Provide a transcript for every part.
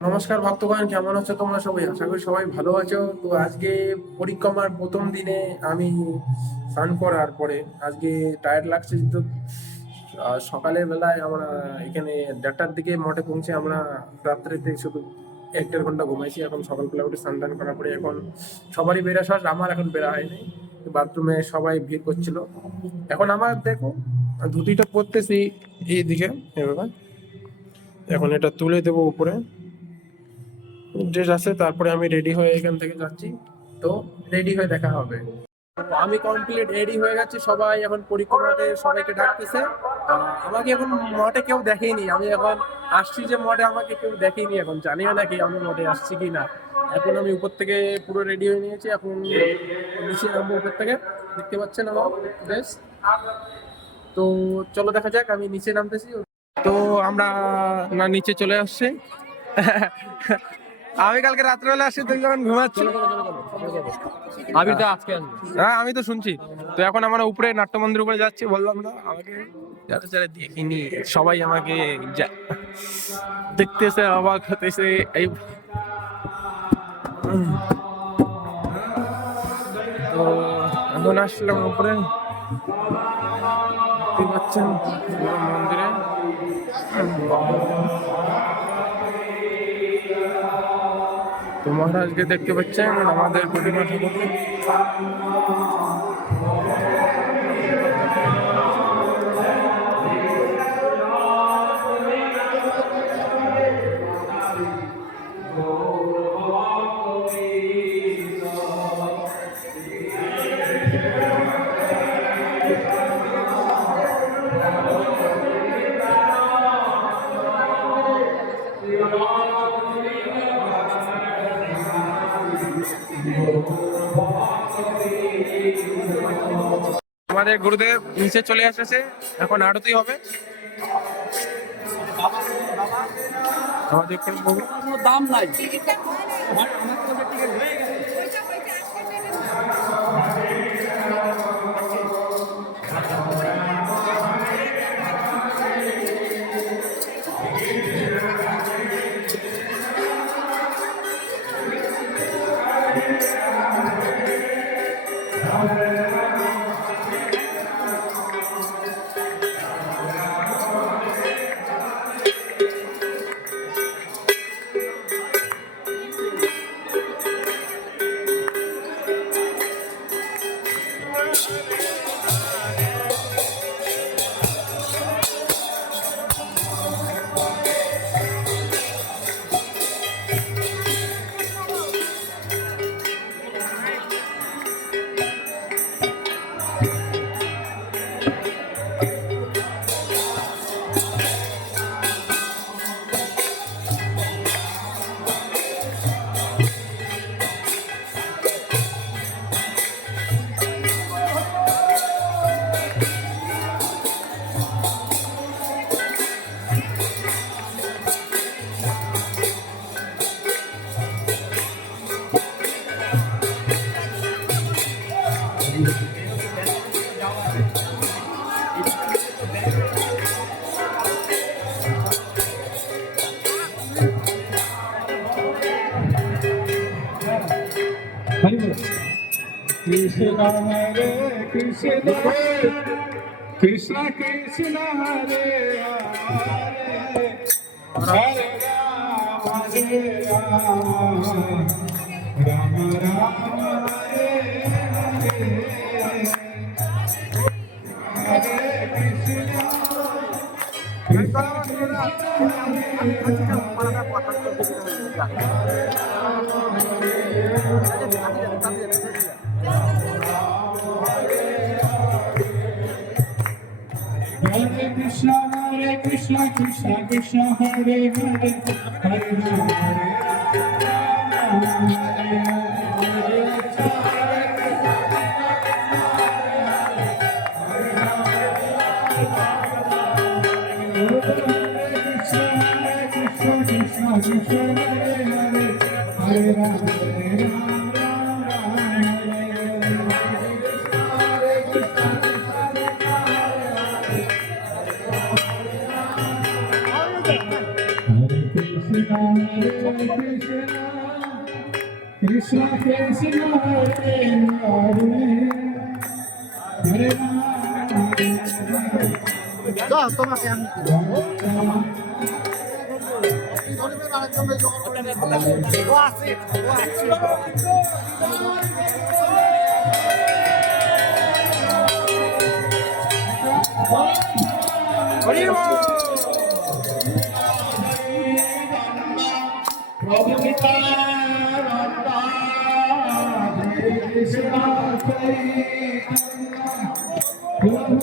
নমস্কার ভক্তগণ, কেমন আছো তোমরা সবাই? আশা করি সবাই ভালো আছো। তো আজকে পরিক্রমার প্রথম দিনে আমি স্নান করার পরে আজকে টায়ার্ড লাগছে তো সকালের বেলায় আমরা এখানে 1:30টার দিকে মঠে পৌঁছে আমরা রাত্রেতে শুধু 1-1.5 ঘন্টা ঘুমাইছি। এখন সকালবেলা উঠে স্নান টান করার পরে এখন সবারই বেরা শেষ, আমার এখন বেরা হয়নি। বাথরুমে সবাই ভিড় করছিল। এখন আমার দেখো ধুতিটা পরতেছি এইদিকে এভাবে, এখন এটা তুলে দেবো উপরে ড্রেস আছে, তারপরে আমি রেডি হয়ে এখান থেকে যাচ্ছি। তো রেডি হয়ে দেখা হবে। তো আমি কমপ্লিট রেডি হয়ে গেছি, সবাই এখন পরিক্রমাতে সবাইকে ডাকতেছে। আমাকে এখন মঠে কেউ দেখেনি, আমি এখন আসছি যে মঠে আমাকে কেউ দেখেনি, এখন জানিও নাকি আমি মঠে আসছি কি না। এখন আমি উপর থেকে পুরো রেডি হয়ে নিয়েছি, এখন নিচে নামবো উপর থেকে, দেখতে পাচ্ছেন আমার ড্রেস। তো চলো দেখা যাক, আমি নিচে নামতেছি। তো আমরা না নিচে চলে আসছি। আমি কালকে রাত্রেবেলা আসছি, তুই যখন ঘুমাচ্ছি। আমি তো আজকে হ্যাঁ, আমি তো শুনছি। তো এখন আমরা উপরে নাট্য মন্দির উপরে যাচ্ছি, বললাম না আমাকে দেখিনি, সবাই আমাকে দেখতেছে, অবাক হতেছে। এই তো এখন আসলাম উপরে, দেখতে পাচ্ছেন পুরো মন্দিরে। তো মহারাজকে দেখতে পাচ্ছেন, আমাদের প্রতিমা ঠাকুরকে। আমাদের গুরুদেব নিচে চলে এসেছে, এখন আরতি হবে। আমাদের কোনো দাম নাই। Krishna Hare Krishna Krishna Krishna Hare Hare Hare Rama Rama Rama Hare Hare Hare Krishna Krishna Hare Krishna Krishna Krishna Hare Hare Hare Rama Hare Krishna Krishna Hare Hare Hare Prabhu Nityananda, Hare Krishna, Prabhu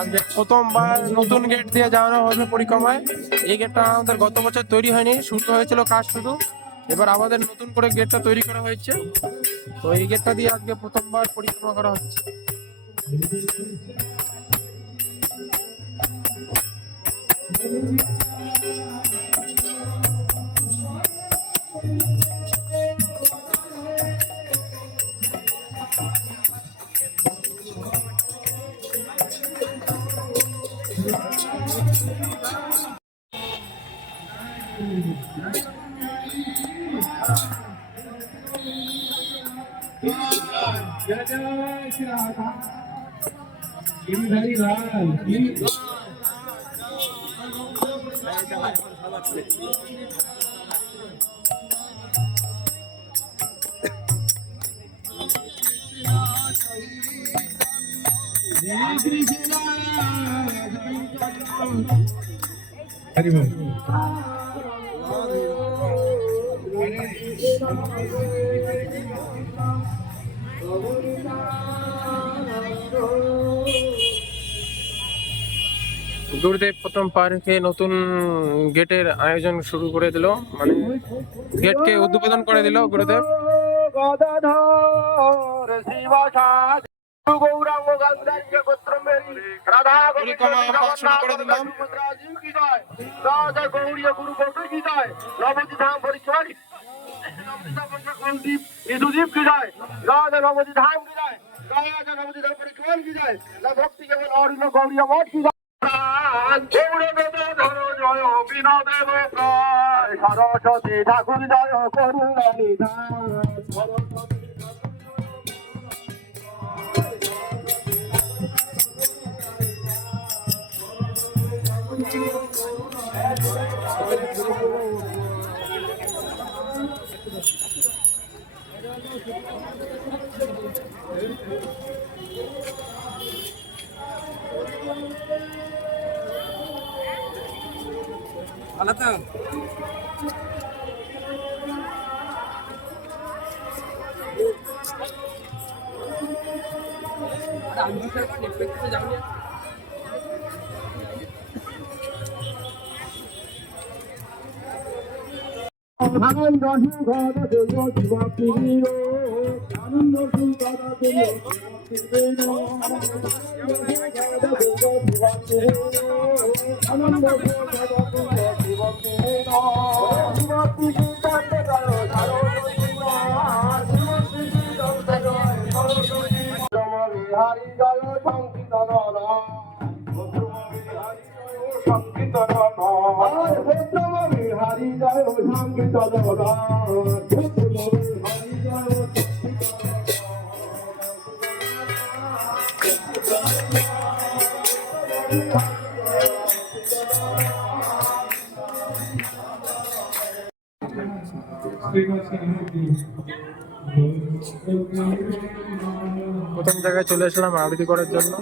আজকে প্রথমবার নতুন গেট দিয়ে যাওয়ানো হবে পরিক্রমায়। এই গেটটা আমাদের গত বছর তৈরি হয়নি, শুরু হয়েছিল কাজ শুধু, এবার আমাদের নতুন করে গেটটা তৈরি করা হয়েছে। তো এই গেটটা দিয়ে আজকে প্রথমবার পরিক্রমা করা হচ্ছে। Jai Jai Shri Radha Giridhari Lal Ki Jai Krishna Hari Bol গুরুদেব প্রথম পার্কে নতুন গেটের আয়োজন শুরু করে দিল, মানে গেটকে উদ্বোধন করে দিল গুরুদেব। পরিক্রমা আমরা শুরু করে দিলাম। সরস্বতী ঠাকুর জয় করুণা নিধান আলাদা আনন্দ সুখদ দেব শিবপ্রিয় আনন্দ সুখদ দেব শিবপ্রিয় আনন্দ সুখদ দেব বিহারী জয় সংকীর্তন সংকীর্তন বিহারী জয় সংকীর্তন বিহারী জয় প্রথম জায়গায় চলে আসলাম আবৃত্তি করার জন্য।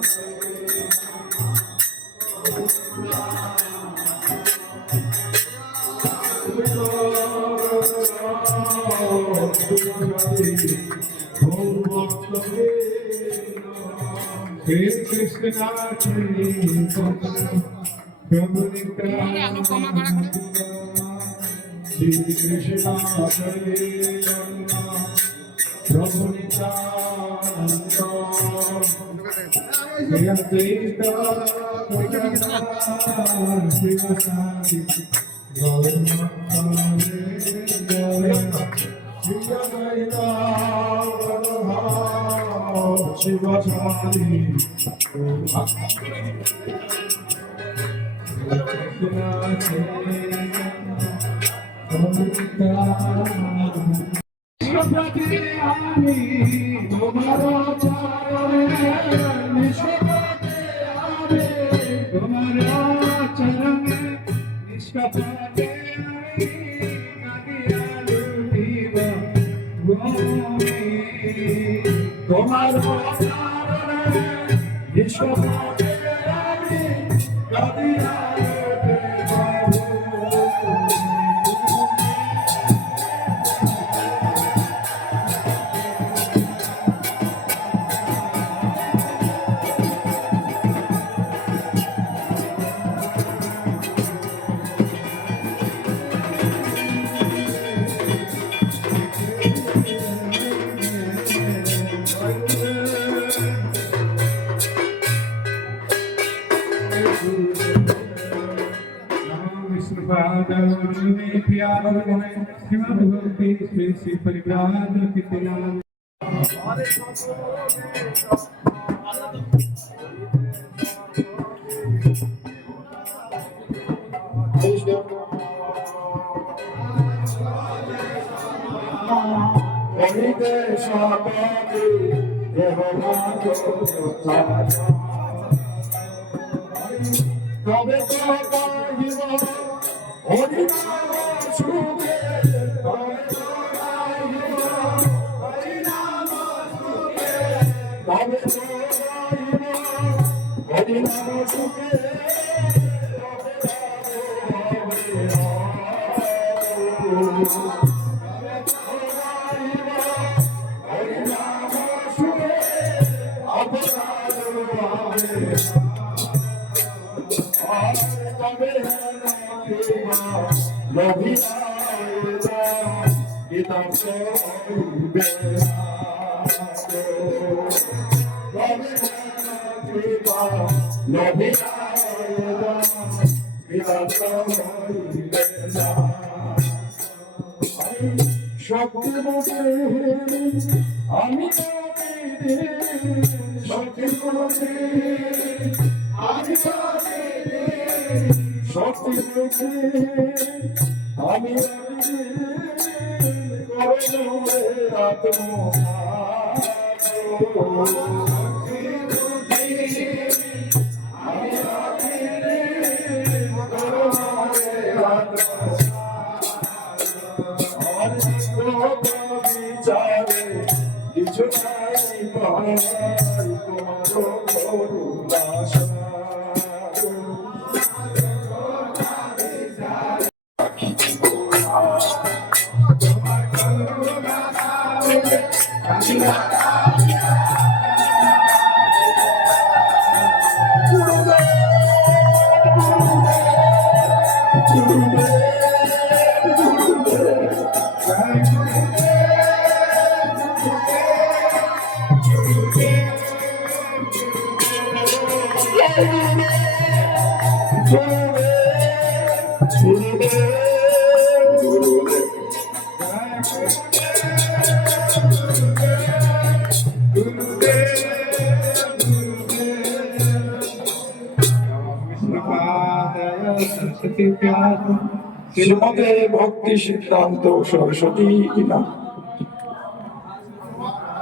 শ্রীমতে ভক্তি সিদ্ধান্ত সরস্বতী কিনা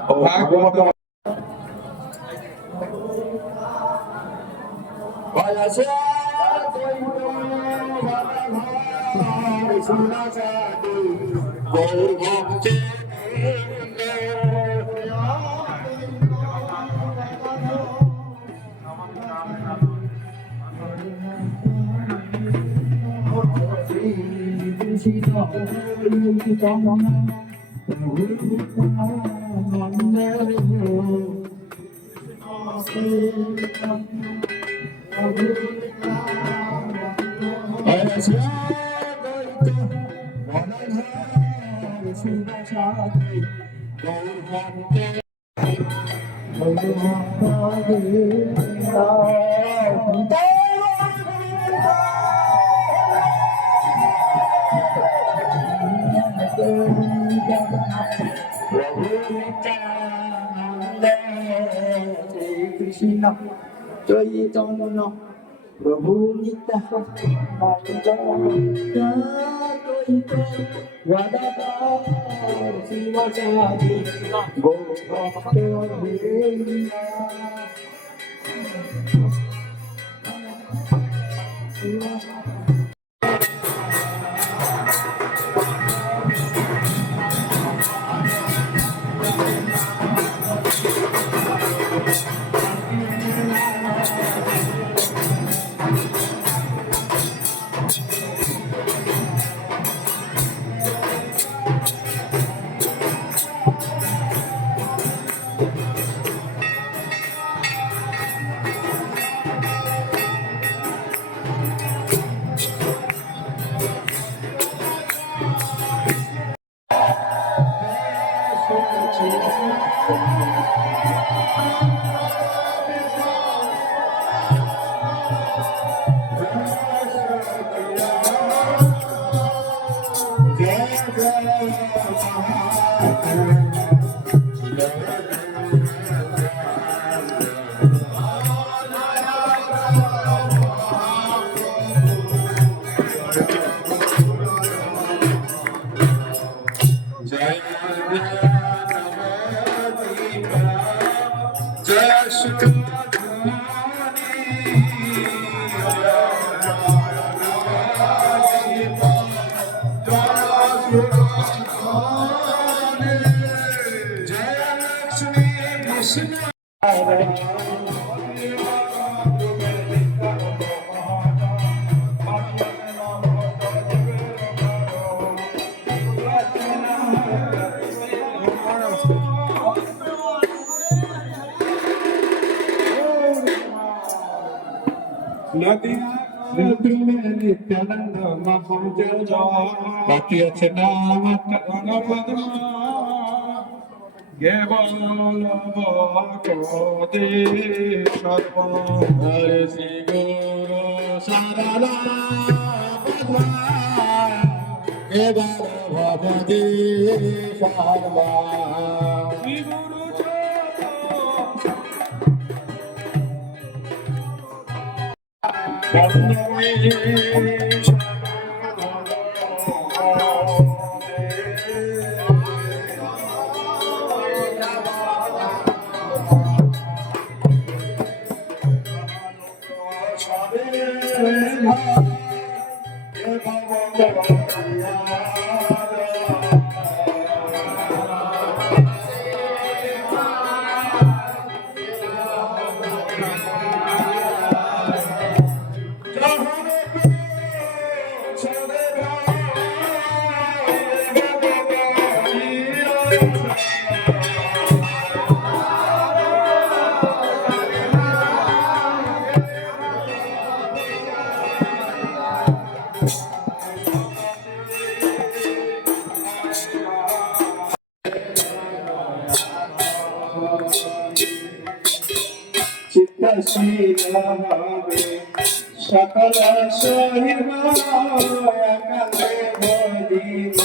ও ভাগবত কৃষ্ণ চৈতন্য প্রভু নিত্যানন্দ শিবাচারি গৌরভক্ত নিত্যানন্দ বাকি আছে নাম কেবল হরে শ্রী গুরু সারদা এবার ভবতি সর্বা শ্রী গুরু সকল সহিব একালে বলিব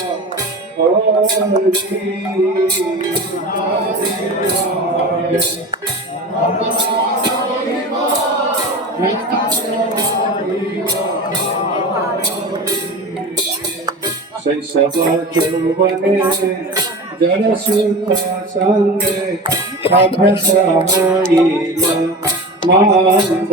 শৈশব যৌবনে জড় সুখ সঙ্গে অভ্যাস হইল মন্দ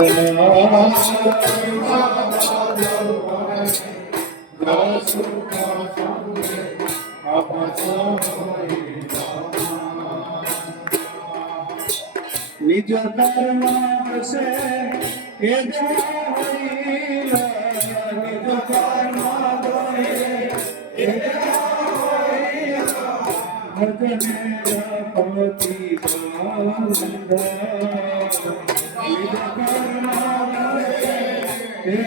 নিজ কর্ম সে এ হইল নিজ কর্ম দোহে এ হইল ভজনের প্রতিবন্ধ নিজ কর্ম দোহে এ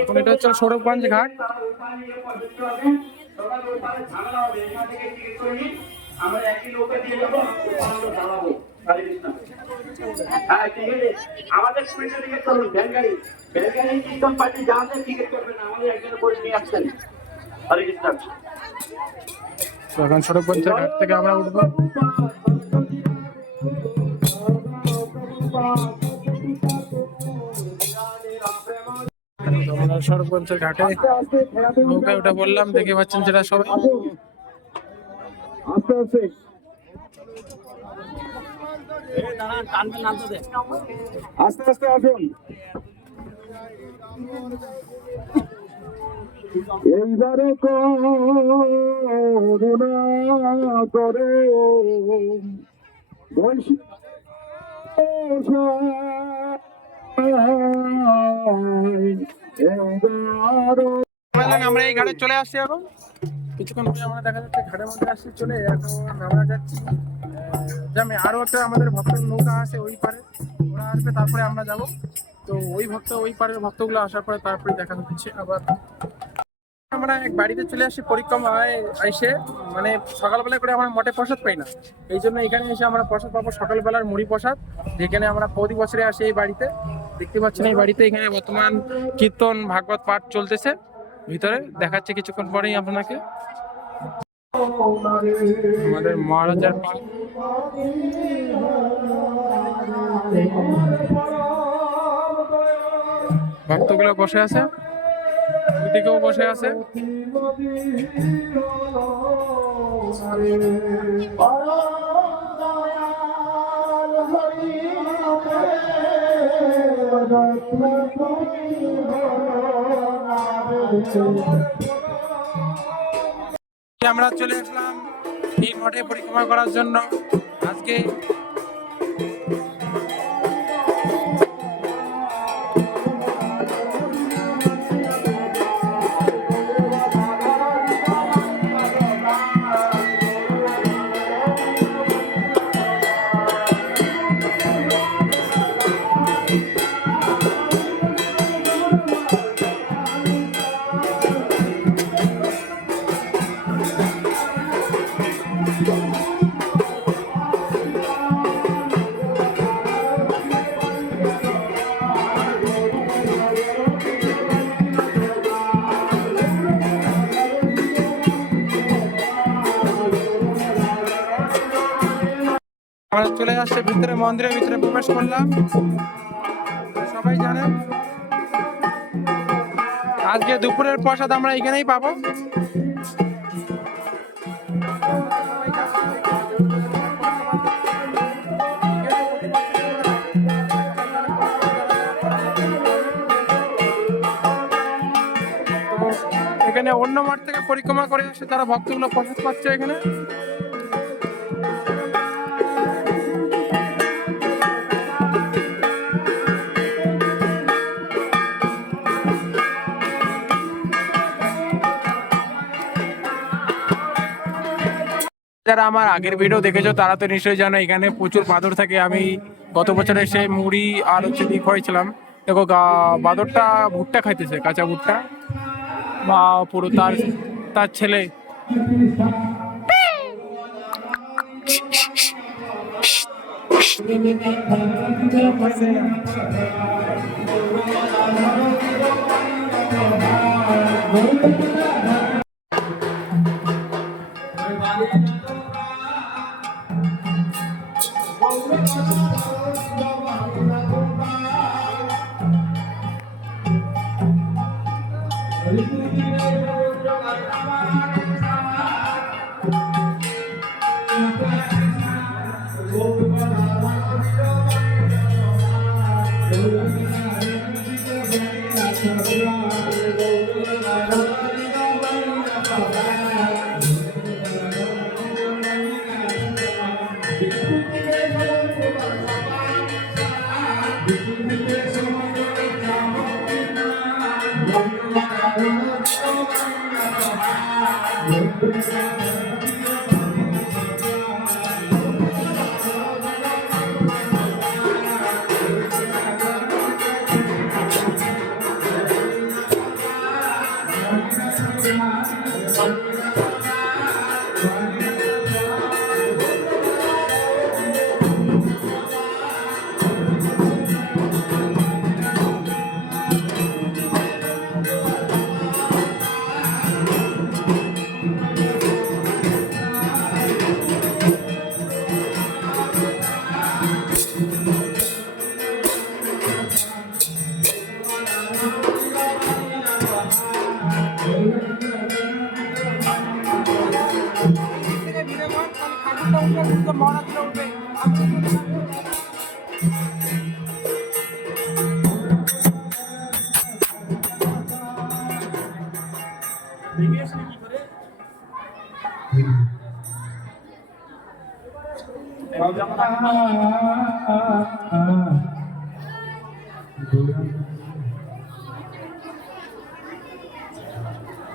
এখন এটা হচ্ছে সৌরভগঞ্জ ঘাট। আমরা একই লোকে দিয়ে যাবো, দাঁড়াবো। হরে কৃষ্ণ। হ্যাঁ, ঠিক আছে। আমাদের পুলিশের দিকে চলুন, ব্যাংকারি কীর্তন পার্টি যাদের টিকিট করবেন আমাদের একজনের করে নিয়ে আসছেন। হরে কৃষ্ণ। তো এখন সৌরভগঞ্জ ঘাট থেকে আমরা উঠবো। আমরা সৌরভগঞ্জের ঘাটে নৌকায় ওটা বললাম, দেখে পাচ্ছেন যেটা সবাই। আস্তে আস্তে আস্তে আস্তে আসুন। এইবারে করুণা করে আমরা এই ঘাটে চলে আসছি। এখন কিছুক্ষণ পরে আমরা দেখা যাচ্ছে ঘাটের মধ্যে আসছি চলে। এখন আমরা যাচ্ছি জামে, আরো একটা আমাদের ভক্তের নৌকা আছে ওই পারে, ওরা আসবে তারপরে আমরা যাব। তো ওই পারের ভক্তগুলো আসার পরে তারপরে দেখা হচ্ছে। আবার আমরা এক বাড়িতে চলে আসি পরিক্রমায় এসে, মানে সকালবেলা করে আমরা মঠে প্রসাদ পাই না, এই জন্য এখানে এসে আমরা প্রসাদ পাবো সকালবেলার মুড়ি প্রসাদ, যেখানে আমরা প্রতি বছরে আসি এই বাড়িতে। দেখতে পাচ্ছেন এই বাড়িতে এখানে বর্তমান কীর্তন ভাগবত পাঠ চলতেছে ভিতরে, দেখাচ্ছে কিছুক্ষণ পরেই আপনাকে আমাদের মহারাজার পাঠ। ভক্তগুলো বসে আছে, ওইদিকেও বসে আছে। আমরা চলে আসলাম এই মঠে পরিক্রমা করার জন্য। আজকে আমরা চলে আসছে ভিতরে, মন্দিরের ভিতরে প্রবেশ করলাম। সবাই জানেন আজকে দুপুরের প্রসাদ আমরা এখানেই পাবো। এখানে অন্য মাঠ থেকে পরিক্রমা করে এসে তারা ভক্তগুলো প্রসাদ পাচ্ছে এখানে। যারা আমার আগের ভিডিও দেখেছো তারা তো নিশ্চয়ই জানো এখানে প্রচুর বাঁদর থাকে। আমি গত বছর এসে মুড়ি আর হচ্ছে দিয়ে খাইছিলাম। দেখো বাঁদরটা ভুট্টা খাইতেছে, কাঁচা ভুট্টা, বা পুরো তার তার ছেলে।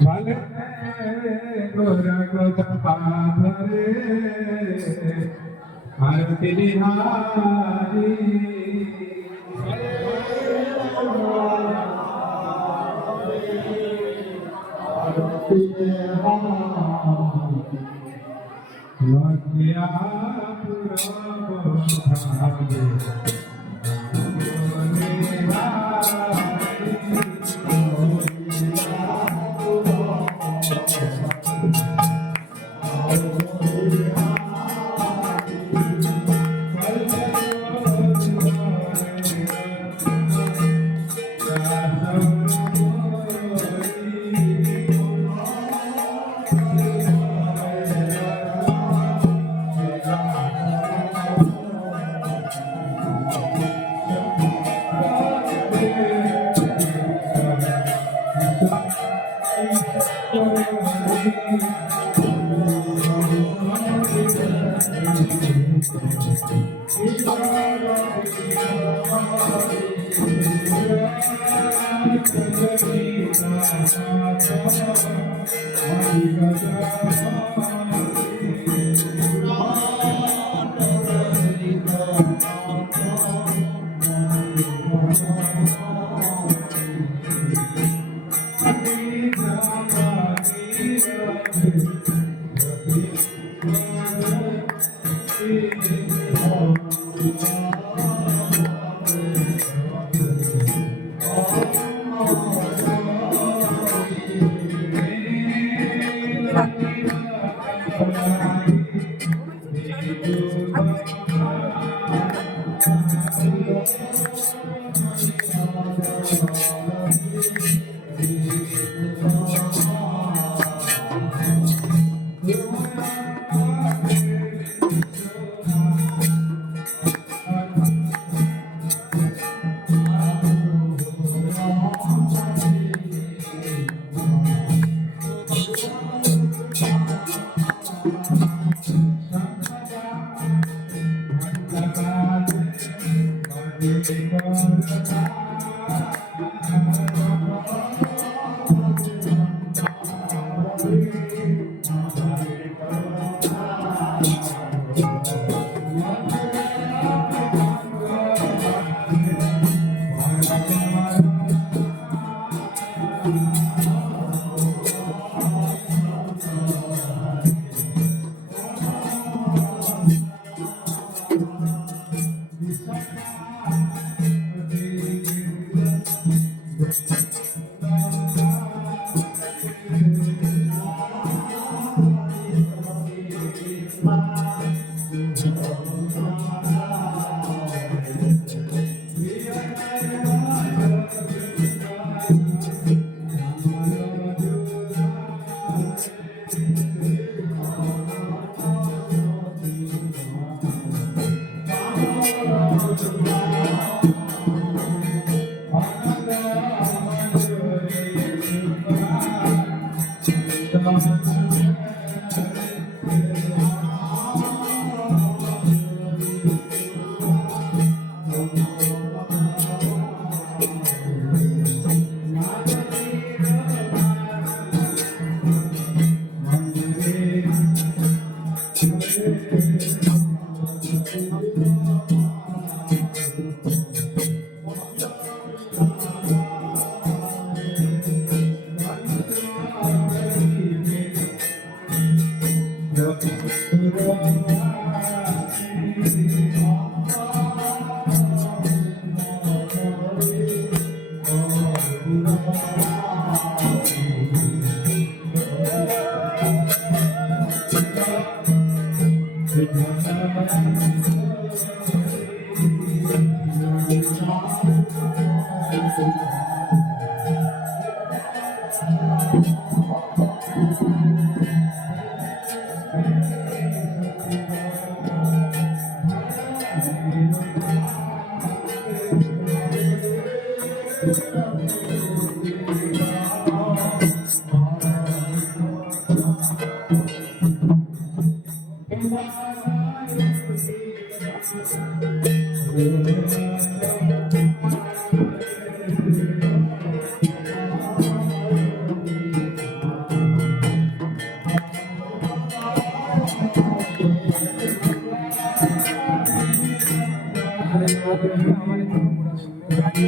ভালে গোরা কথা পাথরে আরতি বিহারি লক্ষ্মিয়া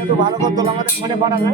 তো ভালো করতো আমাদের ফোনে পাঠাবে।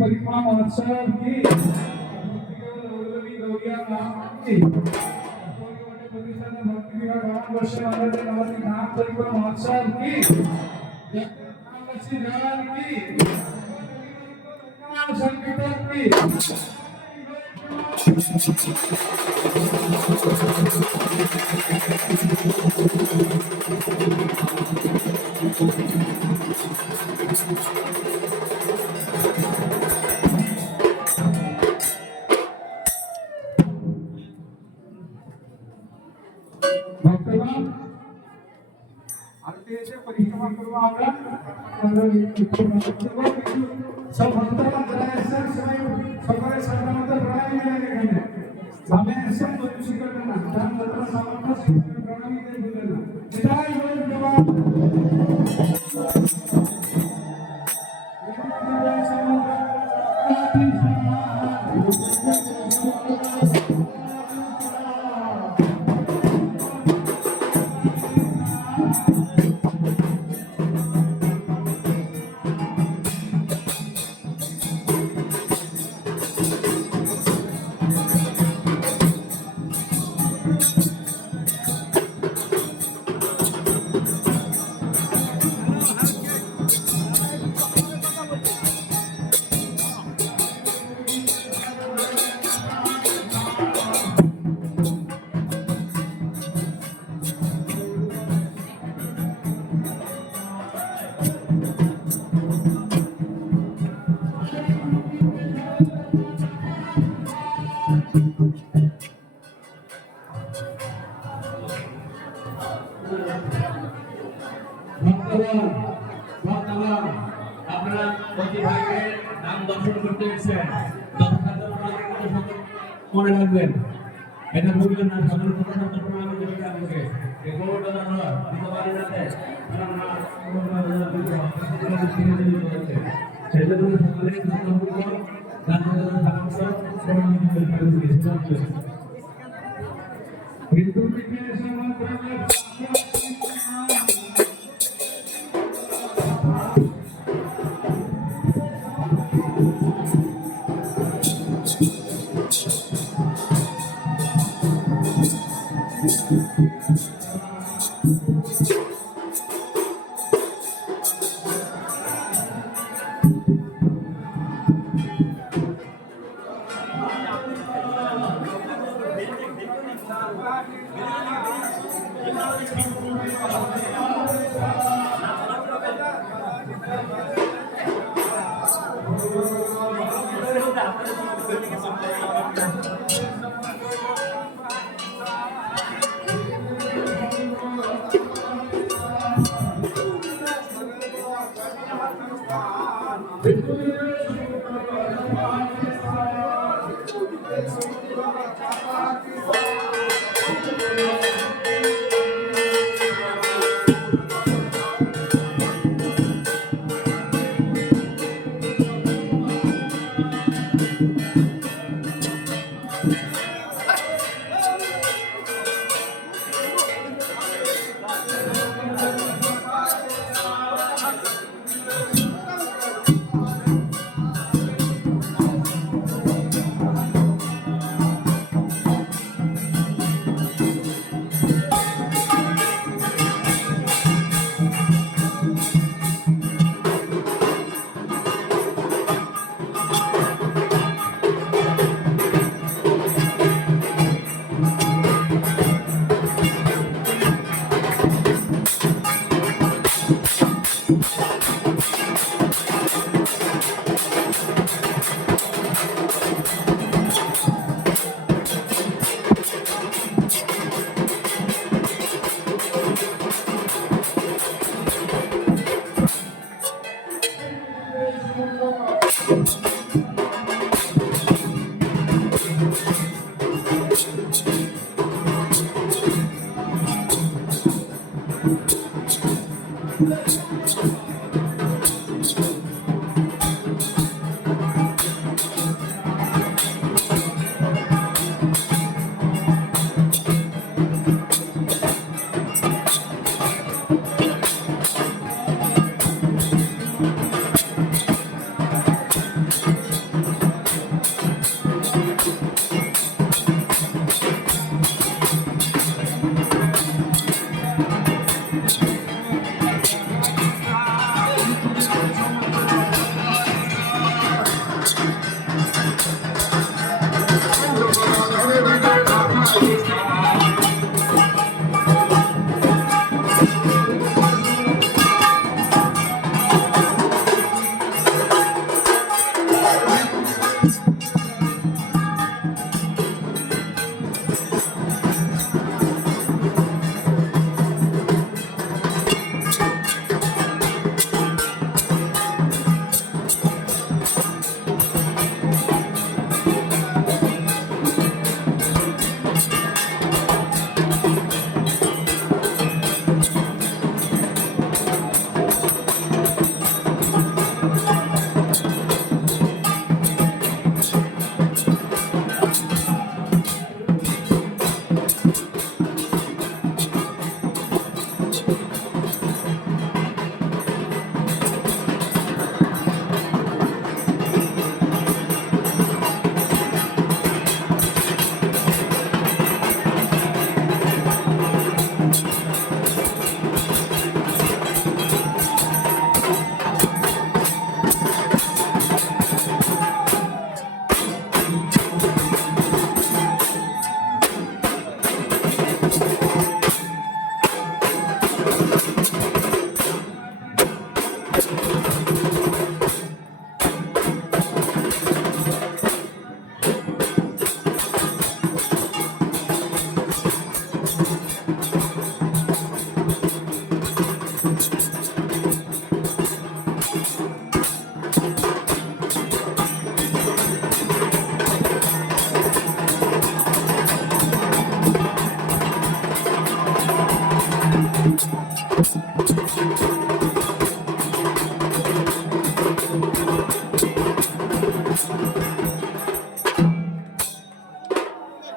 परिक्रमा महोत्सव की भक्ति विभाग वर्ष नाम परिक्रमा महोत्सव की संकीर्तन की परिक्रमा करवा আমরা सब भक्तরা প্রায় সবাই সকালে সাধারণত প্রায় মিলে এখানে আমি এসব কিছু করতে না তার মতো সমস্ত প্রণামী দিয়ে দিলেন এটাই হলো জবাব ভক্তগণ, ভক্তগণ, আপনারা প্রতিভাগের নাম দর্শন করতে এসেছেন, মনে রাখবেন, এটা ভুলবেন না। সকল প্রণামী দেবেন আপনাকে। এই গৌরবটা আমরা দিতে পারি না, সেজন্য সকলে কিন্তু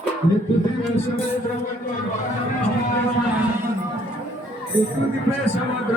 মৃত্যু দিবে সমুদ্র মৃত্যু দিবে সমুদ্র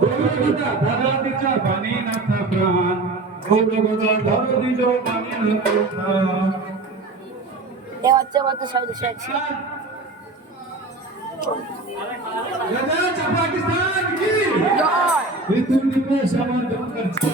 গৌরগদা ধারা দিছ বাণী নাথ প্রাণ গৌরগদা ধর দিছ বাণী নাথ প্রাণ এ বাচ্চা বাচ্চা সবাই দেশে আছে গদা পাকিস্তান কি জয় বিতুল নিবে সমর্থন করছে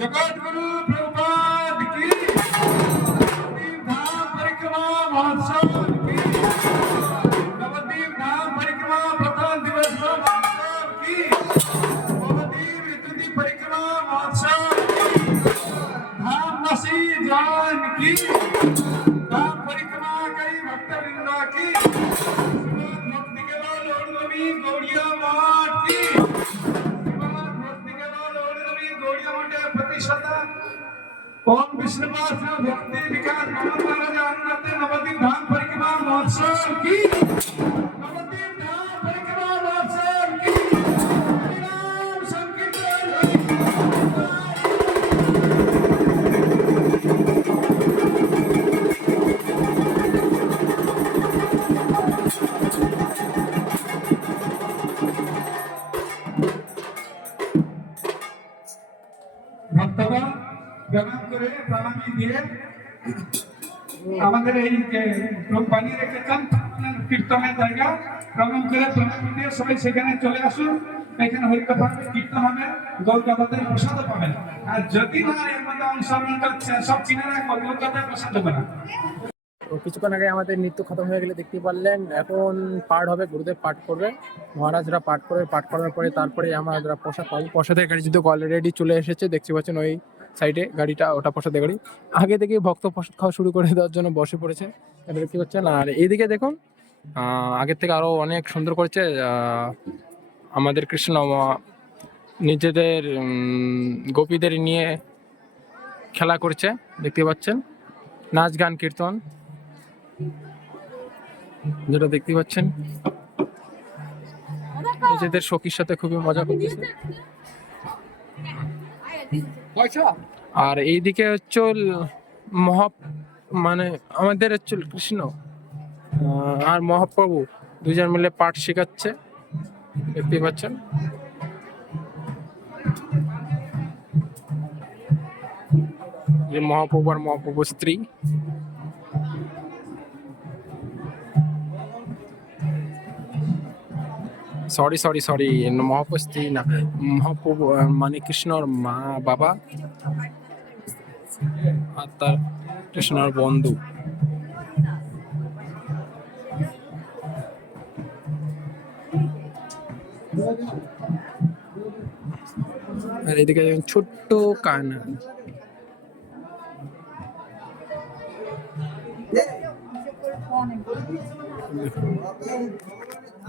जगतगुरु प्रभुपाद की नवदीप धाम परिक्रमा महोत्सव की नवदीप धाम परिक्रमा प्रथम दिवस महोत्सव की नवदीप ऋतुदि परिक्रमा महोत्सव धाम नसी जान की धाम परिक्रमा कई भक्तवृंदा की भक्ति के लाल और नवी गौड़िया मात की प्रतिशत ओम विष्णुवास भक्ति विकार नवद्वार जगन्नाथ नवदीप धाम परिक्रमा महोत्सव की नवदीप धाम परिक्रमा महोत्सव की हरि नाम संकीर्तन ভক্তগণ প্রণাম করে প্রণামী দিয়ে আমাদের এই যে বানিয়ে রেখেছেন কীর্তনের জায়গা প্রণাম করে প্রণামী দিয়ে সবাই সেখানে চলে আসুন। এখানে হরিকথা হবে, কীর্তন হবে, গৌরদাদের প্রসাদ পাবেন। আর যদি না এর মধ্যে অংশগ্রহণ করছে সব কিনারা গৌরদাদের প্রসাদ হবে না। তো কিছুক্ষণ আগে আমাদের নৃত্য খতম হয়ে গেলে দেখতে পারলেন, এখন পাঠ হবে, গুরুদেব পাঠ করবে, মহারাজরা পাঠ করবে, পাঠ করার পরে তারপরে আমরা প্রসাদ পাবো। প্রসাদের গাড়ি যদি অলরেডি চলে এসেছে, দেখতে পাচ্ছেন ওই সাইডে গাড়িটা, ওটা প্রসাদের গাড়ি। আগে থেকে ভক্ত প্রসাদ খাওয়া শুরু করে দেওয়ার জন্য বসে পড়েছে, এটা দেখতে পাচ্ছেন। আর এইদিকে দেখুন আগের থেকে আরো অনেক সুন্দর করেছে। আমাদের কৃষ্ণ নিজেদের গোপীদের নিয়ে খেলা করছে, দেখতে পাচ্ছেন, নাচ গান কীর্তন যেটা দেখতে পাচ্ছেন, নিজেদের সখীর সাথে খুবই মজা করতেছে। আর এইদিকে হচ্ছে মানে আমাদের হচ্ছে কৃষ্ণ আর মহাপ্রভু দুজন মিলে পাঠ শেখাচ্ছে, দেখতে পাচ্ছেন। যে মহাপ্রভু আর মহাপ্রভুর স্ত্রী, সরি মহাপ্রভু স্ত্রী না, মহাপ্রভু মানে কৃষ্ণর মা বাবা আর তার কৃষ্ণর বন্ধু। আর এদিকে ছোট্ট কানা,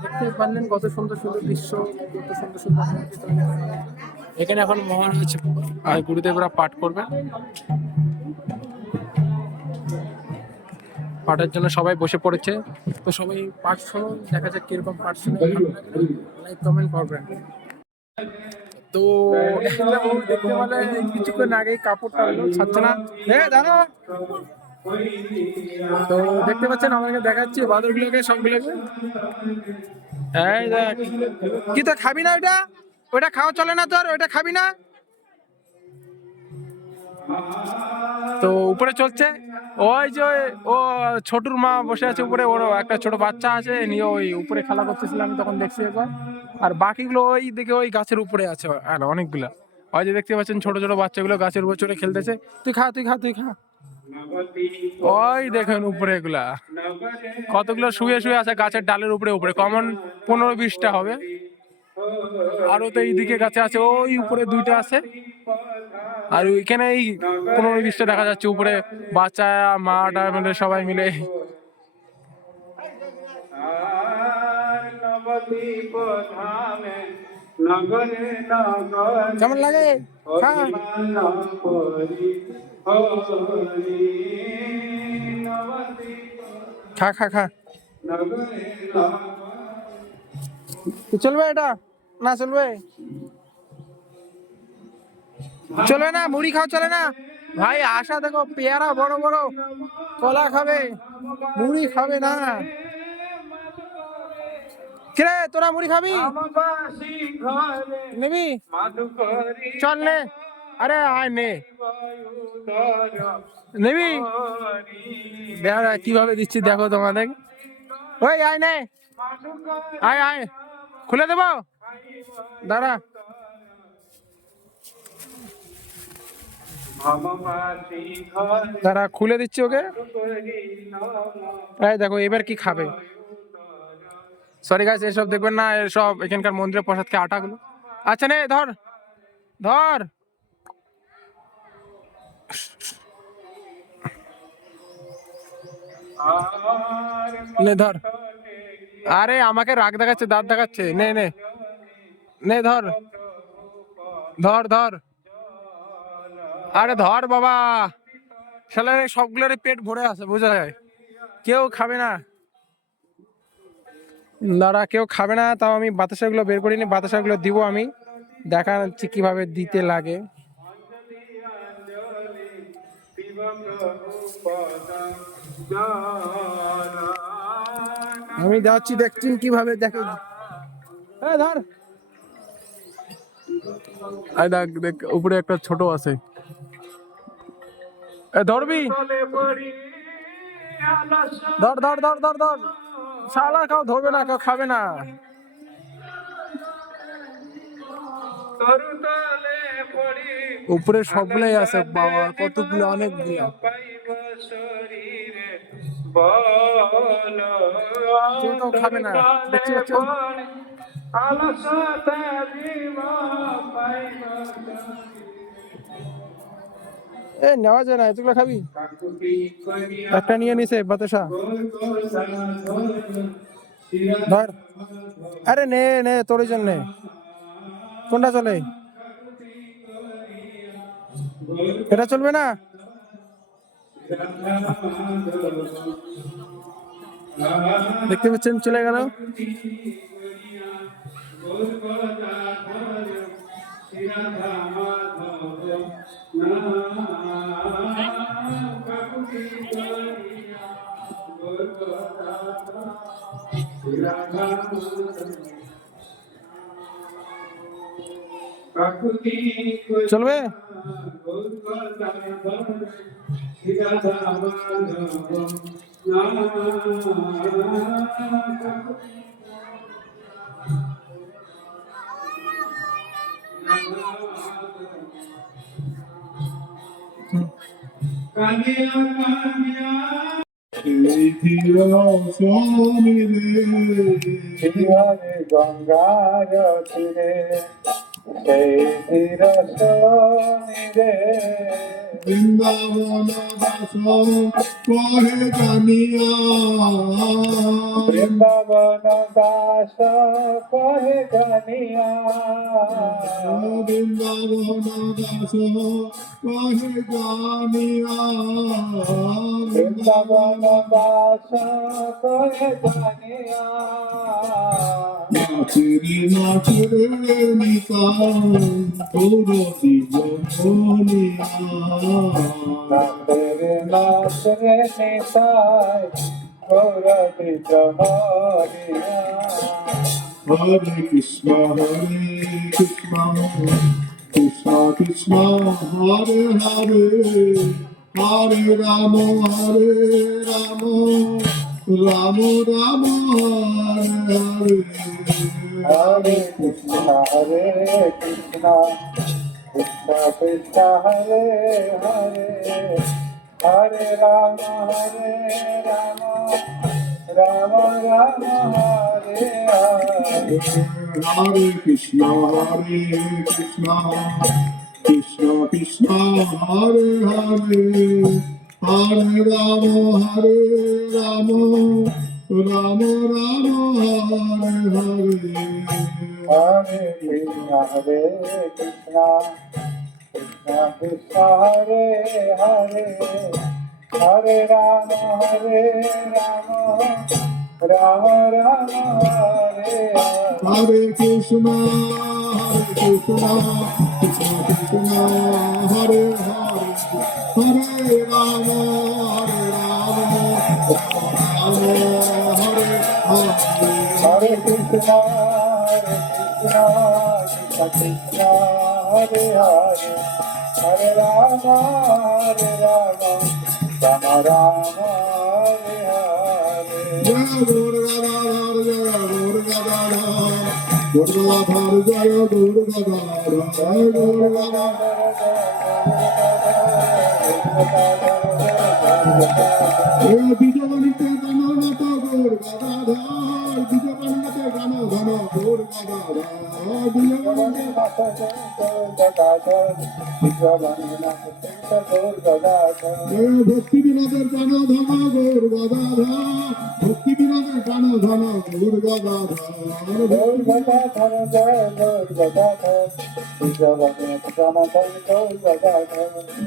দেখতে পারলেন কত সুন্দর সুন্দর দৃশ্য, কত সুন্দর সুন্দর। এখানে এখন মহারাজ আর গুরুদেবরা পাঠ করবে, পাঠের জন্য সবাই বসে পড়েছে। তো সবাই পাঠ শুনুন, দেখা যাক কিরকম পাঠ শুনে, লাইক কমেন্ট করবেন। তো দেখতে পেলে কিছুক্ষণ আগেই কাপড়টা ছাড়ছে না, দাঁড়া। তো দেখতে পাচ্ছেন আমাকে দেখাচ্ছি বাদরগুলোকে, সবগুলোকে। এই দেখ, কি তো খাবি না ওটা? ওটা খাওয়া চলে না তোর, ওটা খাবি না। তো উপরে চলছে, ওই যে ও ছোটুর মা বসে আছে উপরে, ওর একটা ছোট বাচ্চা আছে, নিয়ে ওই উপরে খেলা করতেছিল, আমি তখন দেখছি একবার। আর বাকিগুলো ওই দিকে ওই গাছের উপরে আছে, আর অনেকগুলা ওই যে দেখতে পাচ্ছেন ছোট ছোট বাচ্চাগুলো গাছের উপর চড়ে খেলতেছে। তুই খা, তুই খা, তুই খা। ওই দেখেন উপরে এগুলা কতগুলো শুয়ে শুয়ে আছে গাছের ডালের উপরে, উপরে কমন 15-20টা হবে। আরো তো এইদিকে গাছে আছে, ওই উপরে 2টা আছে, আর ওইখানে এই 15-20টা দেখা যাচ্ছে উপরে, বাচ্চা মাটা মিলে সবাই মিলে। কেমন লাগে? খা খা খা, চলবে এটা না? চলবে চলবে না? মুড়ি খাওয়া চলে না ভাই? আশা দেখো পেয়ারা বড় বড়, কলা খাবে, মুড়ি খাবে না। কিরে তোরা মুড়ি খাবি? নেবি? চল নে, আরে আয় নে, নেবি? দেখো কিভাবে দিচ্ছি, দেখো তোমাদের। ওই আয় নে, আয় আয়, খুলে দেবো, দাঁড়া। দাঁড়া খুলে দিচ্ছি ওকে। এই দেখো এবার কি খাবে। সরি গাইস, এসব দেখবেন না, এসব এখানকার মন্দিরের প্রসাদ খেয়ে আটাগুলো। আচ্ছা নে, ধর ধর, নে ধর। আরে আমাকে রাগ দেখাচ্ছে, দাঁত দেখাচ্ছে, নে নে নে, ধর ধর ধর। আরে ধর বাবা, শালা সবগুলোর পেট ভরে আছে বোঝা যায়, কেউ খাবে না। দাঁড়া, কেউ খাবে না, তাও আমি বাতাসাগুলো বের করিনি, বাতাসাগুলো দিব আমি, দেখাচ্ছি কিভাবে দিতে লাগে। আমি যাচ্ছি, দেখছেন কিভাবে দেখে। এই ধর, এই দেখ দেখ উপরে একটা ছোট আছে, ধরবি, ধর ধর ধর ধর ধর, শালা কেউ ধরবে না, কেউ খাবে না। উপরে সবগুলাই আছে বাবা, কতগুলো, অনেকগুলো। কেউ তো খাবে না, দেখছি পাচ্ছ। এ নেওয়া যায় না, এতগুলো খাবি? একটা নিয়ে নিছে বাতাসা, ধর। আরে নে নে, তোর জন্য। কোনটা চলে? এটা চলবে না? দেখতে পাচ্ছেন চলে গেল। চলবে? গঙ্গার তীরে সেই তীর শোনিরে বৃন্দাবন দাস কহে জানিয়া, বৃন্দাবন দাস কহে জানিয়া, বৃন্দাবন দাস কহে জানিয়া, বৃন্দাবন দাস কহে জানিয়া। নাচরে নাচরে নিতাই গৌরী জনিয়া, নাচরে নাচরে নিতাই গৌরী জনিয়া। হরে কৃষ্ণ কৃষ্ণ কৃষ্ণ হরে হরে, হরে রাম রাম রাম রাম হরে হরে, হরে কৃষ্ণ কৃষ্ণ কৃষ্ণ হরে হরে, হরে রাম রাম রাম হরে হরে, হরে কৃষ্ণ কৃষ্ণ কৃষ্ণ হরে হরে, হরে রাম রাম রাম হরে হরে, হরে কৃষ্ণ কৃষ্ণ কৃষ্ণ হরে হরে, হরে রাম রাম রাম হরে হরে, হরে কৃষ্ণ কৃষ্ণ কৃষ্ণ হরে হরে, হরে রাম রাম হরে হরে, হরে কৃষ্ণ কৃষ্ণ হরে হরে, হরে রাম রাম রাম হরে হরে। জয় গৌর গদাধর জয় গৌর গদাধর, জয় গৌর গদাধর, বিজয়নিতে গণনাথ গৌর গদাধর, বিজয়নিতে গণ ঘন গৌর গদাধর, বিজয়নিতে ভক্তি বিনোদের প্রাণ ধন গৌর গদাধর ভক্তি বিনোদের প্রাণ ধন গৌর গদাধর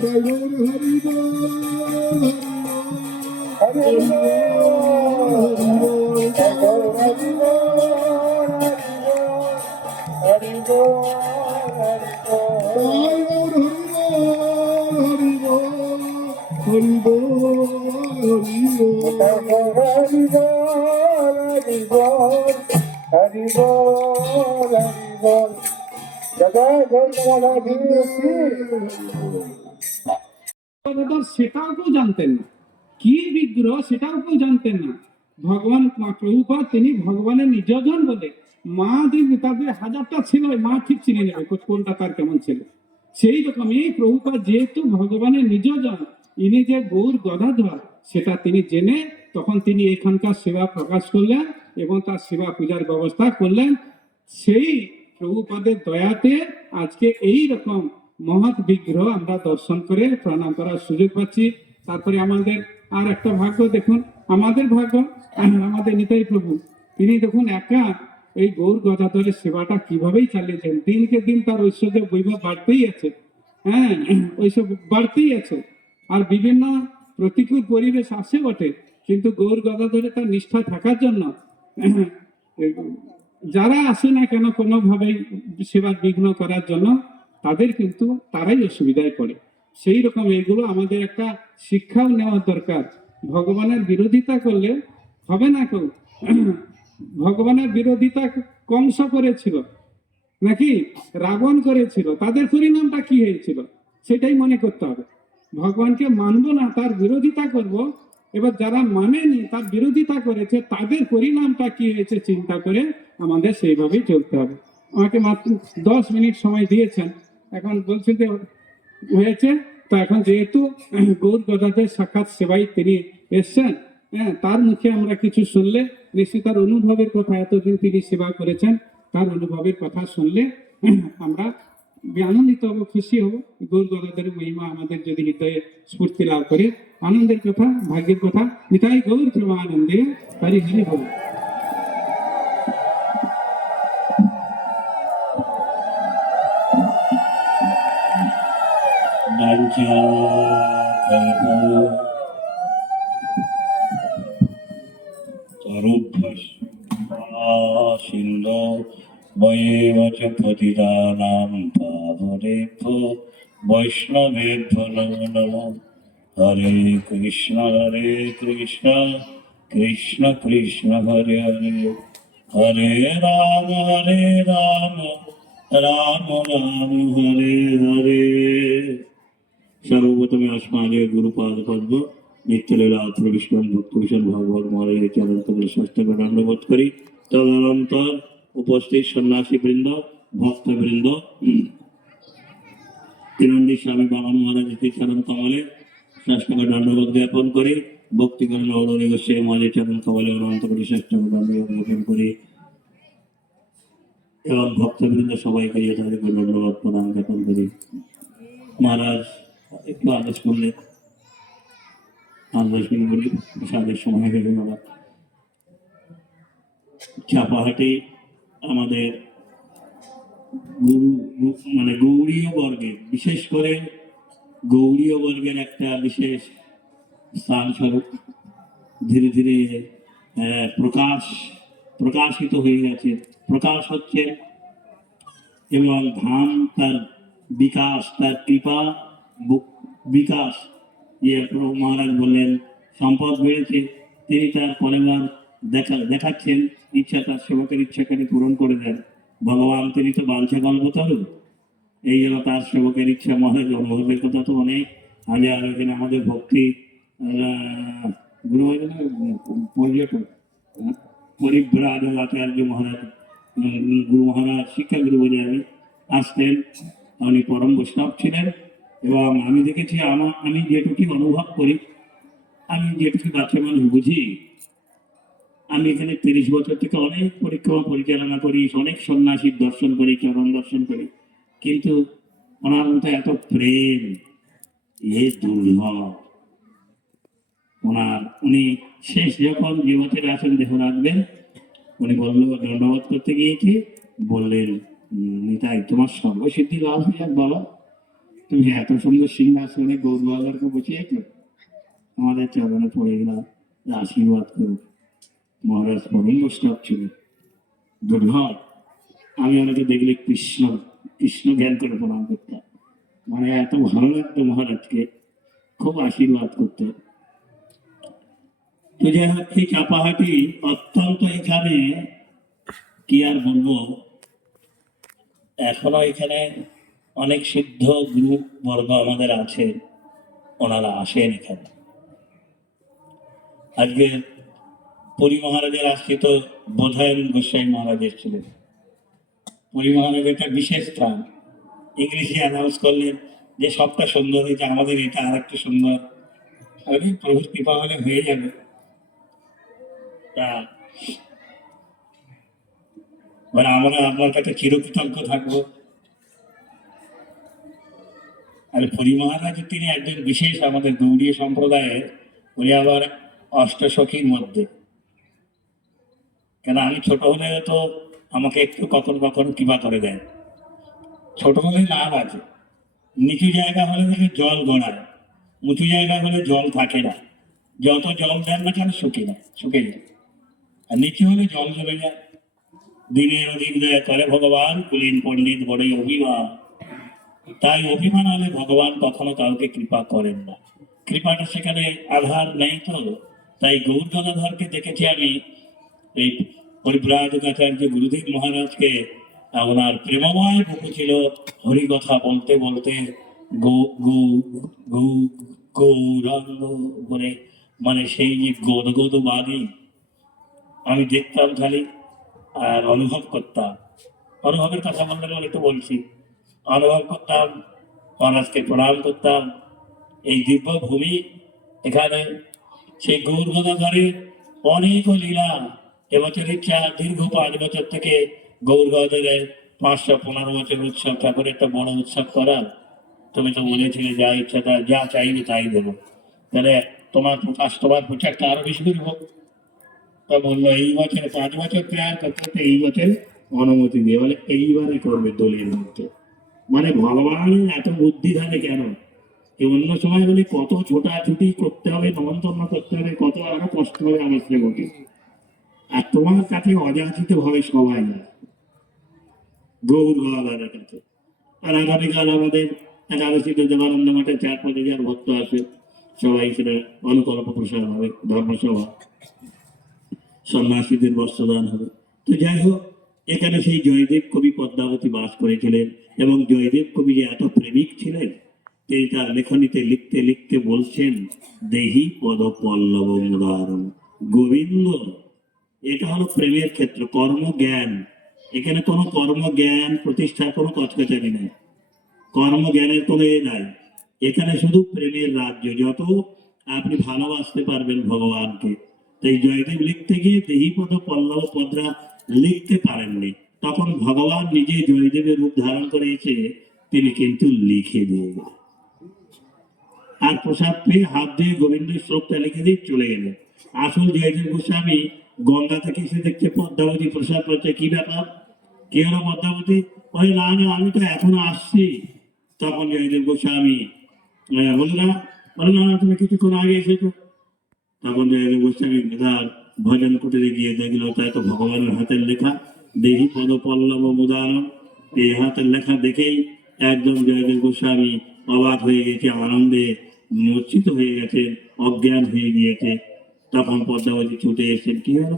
জয় গৌর হরি জয় গৌর হরি হরি হরি সেটাও কেউ জানতেন না, কি বিগ্রহ সেটাও কেউ জানতেন না। ভগবান প্রভুপাদ তিনি ভগবানের নিজজন বলে, মা দেবী তাদের হাজারটা ছিল, মা ঠিক চিনে নেবে কোনটা তার কেমন ছিল। সেই রকমই প্রভুপাদ যেহেতু ভগবানের নিজজন, ইনি যে গৌর গদাধর সেটা তিনি জেনে তখন তিনি এখানকার সেবা প্রকাশ করলেন এবং তার সেবা পূজার ব্যবস্থা করলেন। সেই প্রভুপাদের দয়াতে আজকে এই রকম মহৎ বিগ্রহ আমরা দর্শন করে প্রণাম করার সুযোগ পাচ্ছি। তারপরে আমাদের আর একটা ভাগ্য দেখুন, আমাদের ভাগ্য আমাদের নিতাই প্রভু, তিনি দেখুন একা এই গৌর গদাধরের সেবাটা কিভাবেই চালিয়েছেন। দিনকে দিন তার ঐশ্বর্য বৈভব বাড়তেই আছে, হ্যাঁ ওইসব বাড়তেই আছে। আর বিভিন্ন প্রতিকূল পরিবেশ আসে বটে, কিন্তু গৌর গদাধরে তার নিষ্ঠা থাকার জন্য যারা আসে না কেন কোনোভাবেই সেবার বিঘ্ন করার জন্য তাদের কিন্তু তারাই অসুবিধায় পড়ে। সেই রকম এগুলো আমাদের একটা শিক্ষাও নেওয়ার দরকার। ভগবানের বিরোধিতা করলে হবে না কেউ। ভগবানের বিরোধিতা কংস করেছিল নাকি রাবণ করেছিল, তাদের পরিণামটা কি হয়েছিল সেটাই মনে করতে হবে। ভগবানকে মানবো না, তার বিরোধিতা করব, এবার যারা মানেনি তার বিরোধিতা করেছে তাদের পরিণামটা কি হয়েছে চিন্তা করে আমাদের সেইভাবেই চলতে হবে। আমাকে মাত্র 10 মিনিট সময় দিয়েছেন, এখন বলছেন যে হয়েছে, তো এখন যেহেতু গৌর গদাধর সাক্ষাৎ সেবাই তিনি এসছেন, হ্যাঁ তার মুখে আমরা কিছু শুনলে নিশ্চয়ই তার অনুভবের কথা, এতদিন তিনি সেবা করেছেন তার অনুভবের কথা শুনলে আমরা আনন্দিত হব, খুশি হব। গৌর গদাধরের মহিমা আমাদের যদি হৃদয়ে স্ফূর্তি লাভ করে, আনন্দের কথা, ভাগ্যের কথা। নিতাই গৌর কৃপানন্দে হরি হরি হব। সিন্ধু বয়েব চ পতিতানাং পাবনেভ্যো বৈষ্ণবেভ্যো নমো নমঃ। হরে কৃষ্ণ কৃষ্ণ কৃষ্ণ হরে হরে, হরে রাম রাম রাম হরে হরে। সর্বপ্রথমে আসমানে গুরুপাদ পদ্ম নিত্যলীলা প্রবিষ্কার ভক্তভূষণ ভগবান মহারাজের চরণ কমলে ষষ্ঠকে দণ্ডবোধ করি। তদনন্তর উপস্থিত সন্ন্যাসী বৃন্দ, ভক্তবৃন্দ, তিনন্দি স্বামী বাবা মহারাজের চরণ কমলে ষষ্ঠকে দণ্ডবোধ জ্ঞাপন করি। ভক্তি করেন অরণি গোস্বামী মহারাজের চরণ কমলে অনন্ত করে ষষ্ঠকে দণ্ডবোধ জ্ঞাপন করি এবং ভক্তবৃন্দ সবাইকে যথাযথ ধন্যবাদ প্রদান জ্ঞাপন করি। মহারাজ একটু আদেশ করলে 5-10 মিনিট বলি, প্রসাদের সময় হয়ে গেল। চাপাহাটি আমাদের গৌড়ীয় বর্গের, বিশেষ করে গৌড়ীয় বর্গের একটা বিশেষ স্থান স্বরূপ ধীরে ধীরে প্রকাশিত হয়ে গেছে, প্রকাশ হচ্ছে এবং ধাম তার বিকাশ, তার কৃপা বিকাশ। মহারাজ বললেন সম্পদ বেড়েছে, তিনি তার পরিবার দেখাচ্ছেন, ইচ্ছা তার সেবকের ইচ্ছাকে পূরণ করে দেন। ভগবান তিনি তো বাঞ্ছা কল্পতরু, এই জন্য তার সেবকের ইচ্ছা। মহারাজ অনুভবের কথা তো অনেক আগে এখানে আমাদের ভক্তি গুরু পর্যটক পরিব্রাজ আচার্য মহারাজ, গুরু মহারাজ শিক্ষা গুরু বলে আমি আসতেন, উনি পরম বৈষ্ণব ছিলেন। এবং আমি দেখেছি আমি যেটুকু অনুভব করি, আমি যেটুকু বাচ্চা মানুষ বুঝি, আমি এখানে 30 বছর থেকে অনেক পরিক্রমা পরিচালনা করি, অনেক সন্ন্যাসীর দর্শন করি, চরণ দর্শন করি, কিন্তু ওনার মধ্যে এত প্রেম, এ দুর্লভ। উনি শেষ যখন জীবতের আসেন দেহ রাখবেন, উনি বললো, দণ্ডবোধ করতে গিয়েছি, বললেন, নিতাই তোমার সর্বসিদ্ধি লাভ হয়ে যাক বাবা, তুমি এত সুন্দর সিংহাসনে গৌর বাবাকে বসিয়েছো, আমাদের চরণে পড়ে গেলাম, আশীর্বাদ করো। মহারাজ পরম বৈষ্ণব ছিল, দুর্লভ। আমি ওনাকে দেখলে কৃষ্ণ কৃষ্ণ জ্ঞান করে প্রণাম করতাম, মানে এত ভালো লাগতো মহারাজকে, খুব আশীর্বাদ করতো। তো যাই হোক, এই চাপাহাটি অত্যন্ত, এখানে কি আর বলবো, এখনো এখানে অনেক সিদ্ধ গুরু বর্গ আমাদের আছে, ওনারা আসেন এখানে। আজকে পুরী মহারাজের আশ্রিত বোধায়ন গোস্বামী মহারাজের ছিলেন। পুরী মহারাজ একটা বিশেষ স্থান, ইংলিশে অ্যানাউন্স করলেন যে সবটা সুন্দর হয়েছে, আমাদের এটা আর একটু সুন্দর। আমি প্রভুর কৃপা হলে হয়ে যাবে। তা আমরা আপনার কাছে চিরকৃতজ্ঞ থাকবো। আর পুরী মহারাজ তিনি একজন বিশেষ আমাদের গৌড়ীয় সম্প্রদায়ের, উনি আবার অষ্টসখীর মধ্যে। কেন আমি ছোট হলে তো আমাকে একটু কখন কখন কৃপা করে দেয়। ছোট হলে লাভ আছে, নিচু জায়গা হলে দেখে জল গড়ায়, উঁচু জায়গা হলে জল থাকে না, যত জল দেন না কেন শুকে যায়। আর নিচু হলে জল জমে যায়। দিনের অধিক দয়া করে ভগবান, কুলীন পণ্ডিত বড়ই অভিমান। তাই অভিমান হলে ভগবান কখনো কাউকে কৃপা করেন না, কৃপাটা সেখানে আধার নেই। তো তাই গৌর গদাধরকে দেখেছি আমি, এই পরিব্রাজকাচার্য গুরুদেব মহারাজকে, ওনার প্রেমময় বুকু ছিল, হরিকথা বলতে বলতে গৌ গৌ গৌ গৌরাঙ্গ বলে, মানে সেই যে গদগদ বাণী আমি দেখতাম খালি আর অনুভব করতাম। অনুভবের কথা বলতে বলে তো বলছি, অনুভব করতাম, মহারাজকে প্রণাম করতাম। এই দিব্য ভূমি, এখানে সেই গৌর গদাধরের অনেক লীলা। এবছর ইচ্ছা দীর্ঘ 5 বছর থেকে গৌর গদাধরের 515 বছর উৎসব, ঠাকুরের একটা বড় উৎসব করা। তুমি তো বলেছিলে যা ইচ্ছা তা যা চাইবে তাই দেবো, তাহলে তোমার প্রচারটা আরো বেশি করে হোক। তা বললো এই বছরে 5 বছর প্রেয়ার করতে, এই বছর অনুমতি দিয়ে, বলে এইবারে করবে দলের মধ্যে। মানে ভগবান এত বুদ্ধি থাকে কেন? এই অন্য সময় বলে কত ছোটাছুটি করতে হবে, নমন্তন্ন করতে হবে, কত আরো কষ্ট হবে আমার শ্রেণীকে। আর তোমার কাছে অযাচিত ভাবে সবাই যায় গৌর গদাধরের কাছে। আর আগামীকাল আমাদের একাদশীতে দেবানন্দ মঠে 4-5 হাজার ভক্ত আসে, সবাই সেটা অনুকল্প প্রসার হবে, ধর্মসভা, সন্ন্যাসীদের বস্ত্রদান হবে। তো যাই হোক, এখানে সেই জয়দেব কবি পদ্মাবতী বাস করেছিলেন, এবং জয়দেব কবি যে এত প্রেমিক ছিলেন, তিনি তার লেখনীতে লিখতে লিখতে বলছেন, দেহি পদ পল্লব মুদারম গোবিন্দ। এটা হলো প্রেমের ক্ষেত্র, কর্মজ্ঞান। এখানে কোনো কর্মজ্ঞান প্রতিষ্ঠার কোনো কচকচানি নেই, কর্মজ্ঞানের কোনো নাই। এখানে শুধু প্রেমের রাজ্য, যত আপনি ভালোবাসতে পারবেন ভগবানকে। তাই জয়দেব লিখতে গিয়ে দেহিপদ পল্লব পদ্রা লিখতে পারেননি, তখন ভগবান নিজে জয়দেবের রূপ ধারণ করে এসে তিনি কিন্তু লিখে দিয়ে গেলেন। আর প্রসাদ পেয়ে হাত দিয়ে গোবিন্দের শ্লোকটা লিখে দিয়ে চলে গেলেন। আসল জয়দেব গোস্বামী গঙ্গা থেকে এসে দেখছে পদ্মাবতী প্রসাদ পাচ্ছে, কি ব্যাপার, কি হলো পদ্মাবতী? বলে না না, আমি তো এখনো আসছি। তখন জয়দেব গোস্বামী বলে না, তুমি কিছুক্ষণ আগে এসেছো। তখন জয়দেব গোস্বামী মেধার ভজন কুটিরে গিয়ে দেখলো তাই তো ভগবানের হাতের লেখা, দেহি পদ পল্লব মুদারম। এই হাতের লেখা দেখেই একদম জয়দেব গোস্বামী অবাক হয়ে গেছে, আনন্দে মূর্ছিত হয়ে গেছে, অজ্ঞান হয়ে গিয়েছে। তখন পদ্মাবতী ছুটে এসেছেন, কি হলো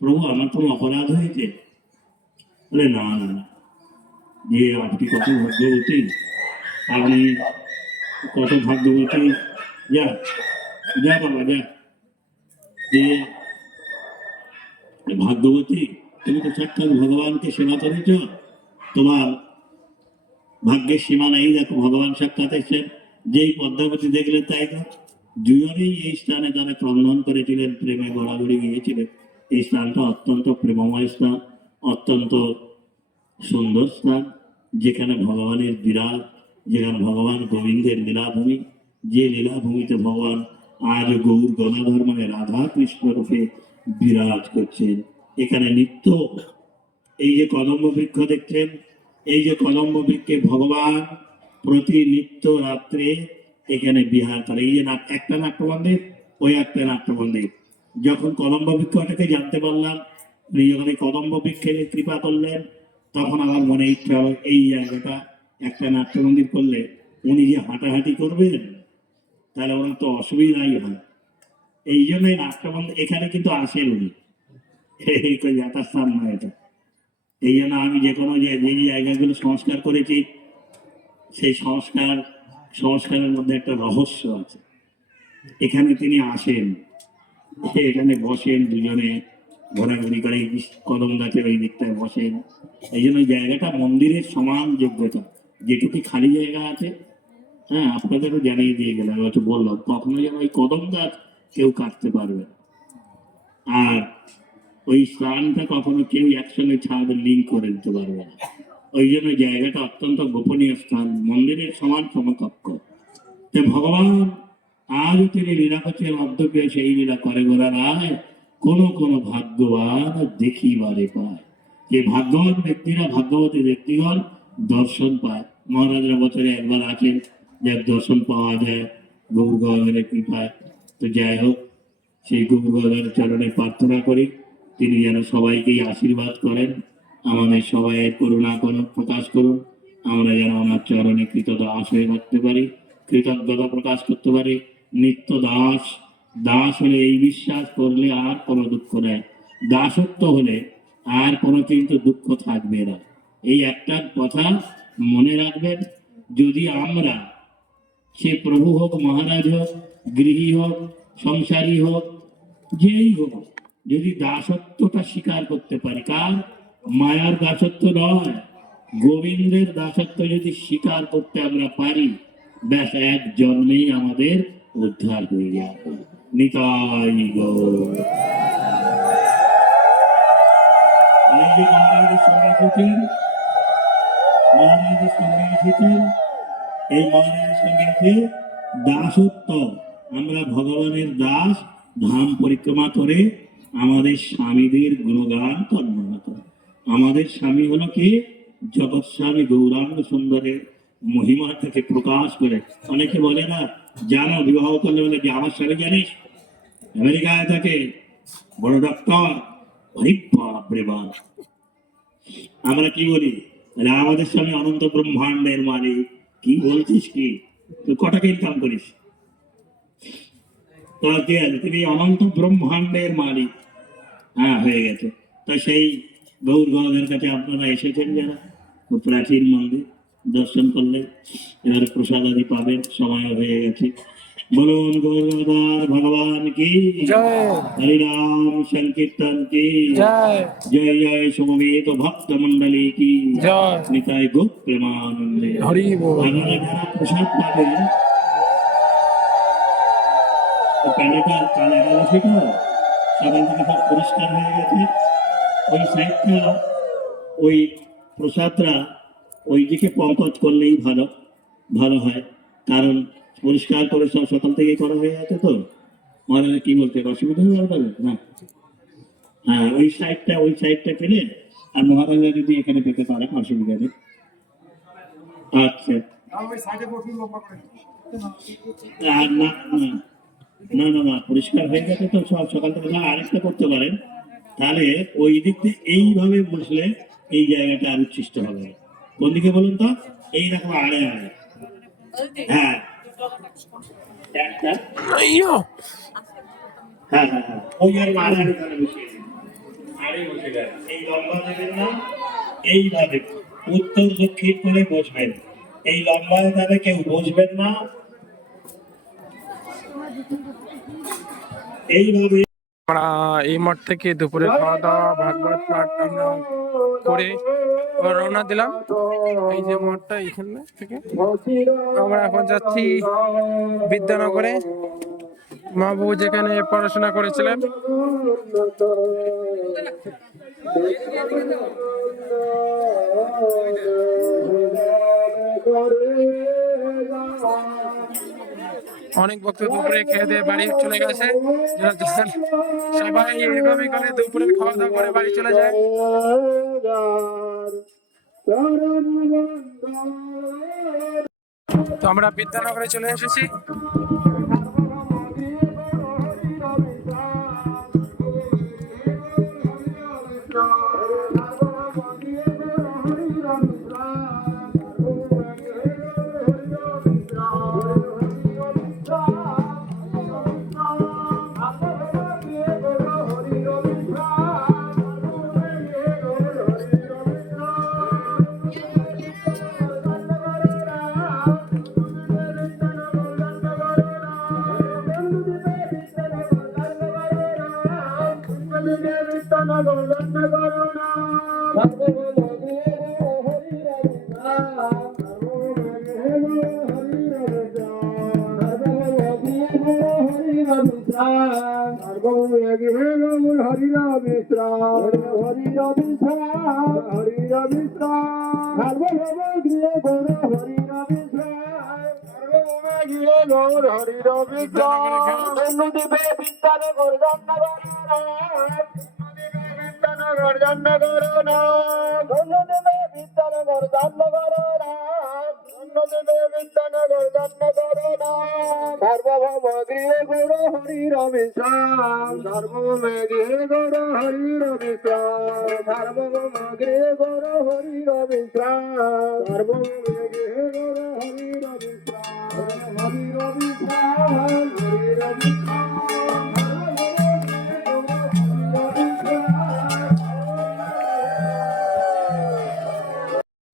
প্রভু, আমার কোনো অপরাধ হয়েছে? বলে না না না, যে আপনি কত ভাগ্যবতী, আপনি কত ভাগ্যবতী, যা যা বাবা যা, যে ভাগ্যবতী, তুমি তো সাক্ষাৎ ভগবানকে সেবা করেছ, তোমার ভাগ্যের সীমা নেই। দেখো ভগবান সাক্ষাৎ এসেছেন, যেই পদ্মাবতী দেখলেন তাই তো দুজনেই এই স্থানে তারা ক্রন্দন করেছিলেন, প্রেমে গড়াগড়ি গিয়েছিলেন। এই স্থানটা অত্যন্ত প্রেমময় স্থান, অত্যন্ত সুন্দর স্থান, যেখানে ভগবানের বিরাট যেখানে ভগবান গোবিন্দের লীলাভূমি, যে লীলাভূমিতে ভগবান আজ গৌর গদাধর মানে রাধা কৃষ্ণ রূপে বিরাজ করছেন। এখানে নিত্য এই যে কদম্ব বৃক্ষ দেখছেন, এই যে কদম্ব বৃক্ষে ভগবান প্রতি নিত্য রাত্রে এখানে বিহার করে। এই যে একটা নাট্য মন্দির, ওই একটা নাট্য মন্দির। যখন কদম্ব বৃক্ষটাকে জানতে পারলাম, উনি যখন এই কদম্ব বৃক্ষের কৃপা করলেন, তখন আমার মনে ইচ্ছা হলো এই জায়গাটা একটা নাট্য মন্দির করলে উনি যে হাঁটাহাঁটি করবেন, তাহলে ওনার তো অসুবিধাই হয়। এই জন্যই নাট্য মন্দির এখানে কিন্তু আসেন উনি, এই যথাস্থান নয় এটা। এই জন্য আমি যে কোনো যে জায়গাগুলো সংস্কার করেছি, সেই সংস্কারের মধ্যে একটা রহস্য আছে। এখানে তিনি আসেন, এখানে বসেন, দুজনে ঘোরাঘুরি করে কদম গাছের ওই দিকটায় বসেন। এই জন্য জায়গাটা মন্দিরের সমান যোগ্যতা। যেটুকু খালি জায়গা আছে, হ্যাঁ, আপনাদেরও জানিয়ে দিয়ে গেলাম, হয়তো বললাম, কখনো যেন ওই কদম গাছ কেউ কাটতে পারবে না। আর ওই স্থানটা কখনো কেউ একসঙ্গে ছাদ লিঙ্ক করে দিতে পারবে না। ওই জন্য জায়গাটা অত্যন্ত গোপনীয় স্থান, মন্দিরের সমান সমকক্ষ। ভগবান আজও তিনি লীলা করছেন, অধ্যপে সেই লীলা করে গোরা রায়, কোন ভাগ্যবান দেখিবারে পায়। যে ভাগ্যবান ব্যক্তিরা, ভাগ্যবতী ব্যক্তিগণ দর্শন পায়। মহারাজরা বছরে একবার আছেন, যার দর্শন পাওয়া যায় গৌর গদাধরের কৃপায়। তো যাই হোক, সেই গৌর গদাধরের চরণে প্রার্থনা করি তিনি যেন সবাইকেই আশীর্বাদ করেন, আমাদের সবাইয়ের করুণা প্রকাশ করুন, আমরা যেন আমার চরণে কৃতদাস হয়ে থাকতে পারি, কৃতজ্ঞতা প্রকাশ করতে পারি। নিত্য দাস, দাস হলে এই বিশ্বাস করলে আর কোনো দুঃখ নেই, দাসত্ব হলে আর কোনো কিন্তু দুঃখ থাকবে না। এই একটা কথা মনে রাখবেন। যদি আমরা, সে প্রভু হোক, মহারাজ হোক, গৃহী হোক, সংসারী হোক, যেই হোক, যদি দাসত্বটা স্বীকার করতে পারি, কার? মায়ার দাসত্ব নয়, গোবিন্দের দাসত্ব যদি স্বীকার করতে আমরা পারি, ব্যাস এক জন্মেই আমাদের উদ্ধার হয়ে যাবে। নিতাই গৌর। এই যে মহারাজের সঙ্গে এসেছেন, মহারাজের সঙ্গে এসেছেন, এই মহারাজের সঙ্গে আছে দাসত্ব। আমরা ভগবানের দাস, ধাম পরিক্রমা করে আমাদের স্বামীদের গুণগান বর্ণনা করে। আমাদের স্বামী হলো কি? জগৎ স্বামী গৌরাঙ্গ সুন্দরের মহিমাটাকে প্রকাশ করে। অনেকে বলে না, জানো, বিবাহ করলে বলে যে আমার স্বামী জানিস আমেরিকায় থাকে, বড় ডক্টর। বাপরে বাপ, আমরা কি বলি? আমাদের স্বামী অনন্ত ব্রহ্মাণ্ডের মালিক। কি বলছিস কি? তুই কটাকে ইনকাম করিস? তিনি অনন্ত ব্রহ্মাণ্ডের মালিক। হ্যাঁ, হয়ে গেছে। তা সেই গৌর গদাধরের কাছে আপনারা এসেছেন যারা, প্রাচীন মন্দির দর্শন করলেন, এবারে প্রসাদ আদি পাবেন, সময় হয়ে গেছে। বলুন গৌর গদাধর ভগবান কি জয়। হরিরাম সংকীর্তন কি জয়। জয় জয় সমবেত ভক্ত মন্ডলী কি জয়। নিতাই গো প্রেমানন্দে। হরি বল। আপনারা যারা প্রসাদ পাবেন, প্যান্ডেলটা কাল একাদশী তো, সকাল থেকে সব পরিষ্কার হয়ে গেছে। ওই সাইডটা, ওই প্রসাদটা ওই দিকে পঙ্কজ করলেই ভালো হয়, কারণ পরিষ্কার করে সব সকাল থেকেই করা হয়ে গেছে তো। মহারাজ কি বলছে, অসুবিধা হয়ে যাবে না? হ্যাঁ, ওই সাইডটা পেলে, আর মহারাজা যদি এখানে পেতে পারেন অসুবিধা নেই। আচ্ছা, আর না পরিষ্কার হয়ে গেছে তো সব সকাল থেকে। আরেকটা করতে পারেন, তাহলে ওই দিক দিয়ে এইভাবে বসলে এই জায়গাটা আর উচ্ছিষ্ট হবে। কোন দিকে বলুন তো? এইরকম আড়ে, হ্যাঁ, একটা, হ্যাঁ, ওই আর আড়ে বসিয়ে দিন। আড়ে বসে যাবে, এই লম্বা দেবেন না, এইভাবে উত্তর দক্ষিণ করে বসবেন। এই লম্বায় তাহলে কেউ বসবেন না, এইভাবে। আমরা এই মঠ থেকে দুপুরে খাওয়া দাওয়া, ভাগবত পাঠ আমরা করে রওনা দিলাম। এই যে মঠটা, এখানে থেকে আমরা এখন যাচ্ছি বিদ্যানগরে। মা বাবু যেখানে পড়াশোনা করেছিলেন। অনেক ভক্ত দুপুরে খেয়ে দিয়ে বাড়ি চলে গেছে। সবাই এরকমই করে দুপুরে খাওয়া দাওয়া করে বাড়ি চলে যায়। তো আমরা বিদ্যানগরে চলে এসেছি।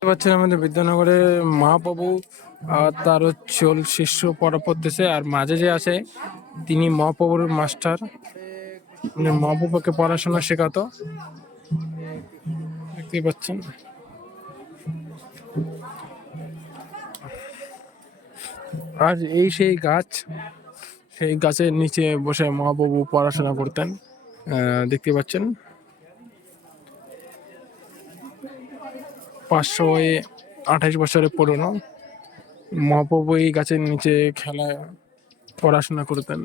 পাচ্ছেন আমাদের বিদ্যানগরে মহাপ্রভু আর তার শিষ্য পড়া পড়তেছে, আর মাঝে যে আছে তিনি মহাপ্রভুর মাস্টার, মানে মহাপ্রভুকে পড়াশোনা শেখাতো। দেখতে পাচ্ছেন আর এই সেই গাছ, সেই গাছের নিচে বসে মহাপ্রভু পড়াশোনা করতেন। দেখতে পাচ্ছেন 528 বছরের পুরনো। মহাপ্রভু এই গাছের নিচে খেলা পড়াশোনা করতেন।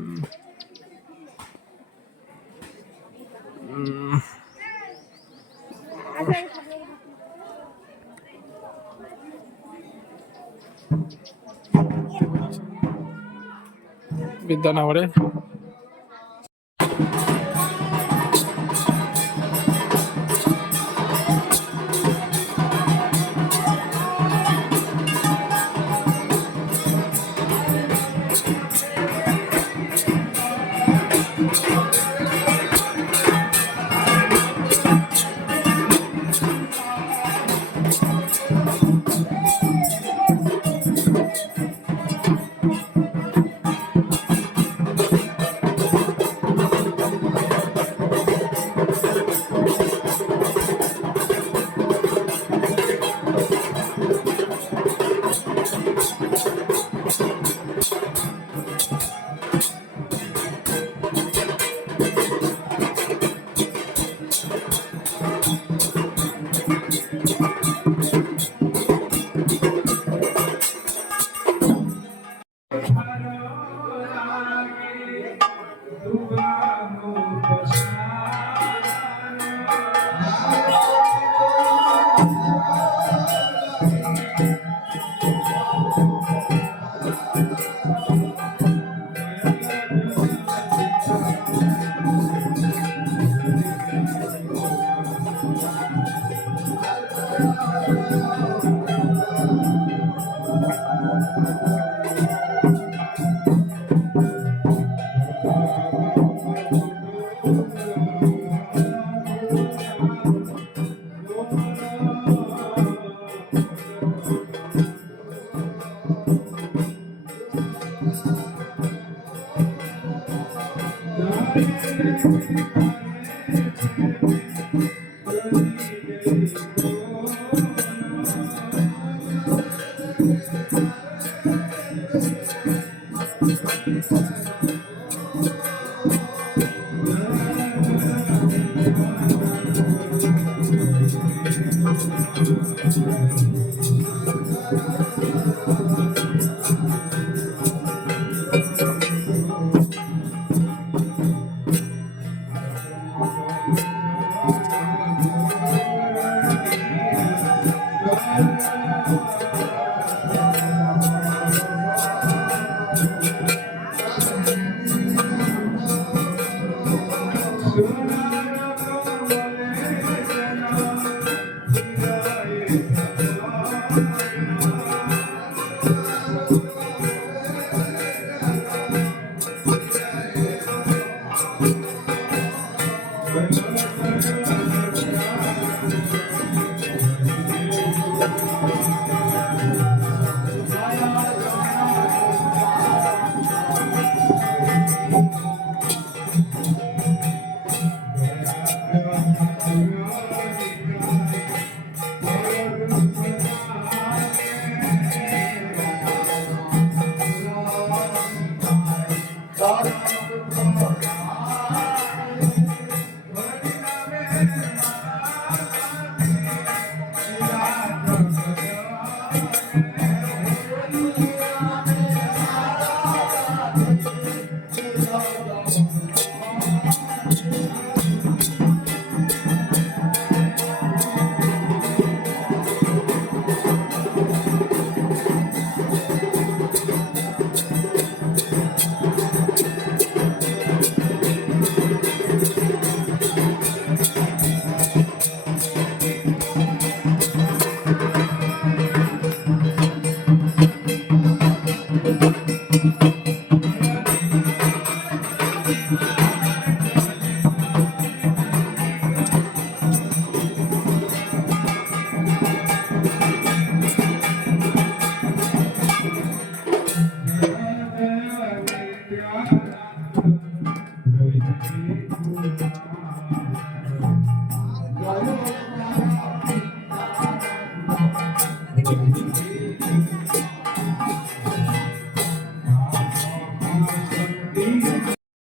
বিদ্যানগরে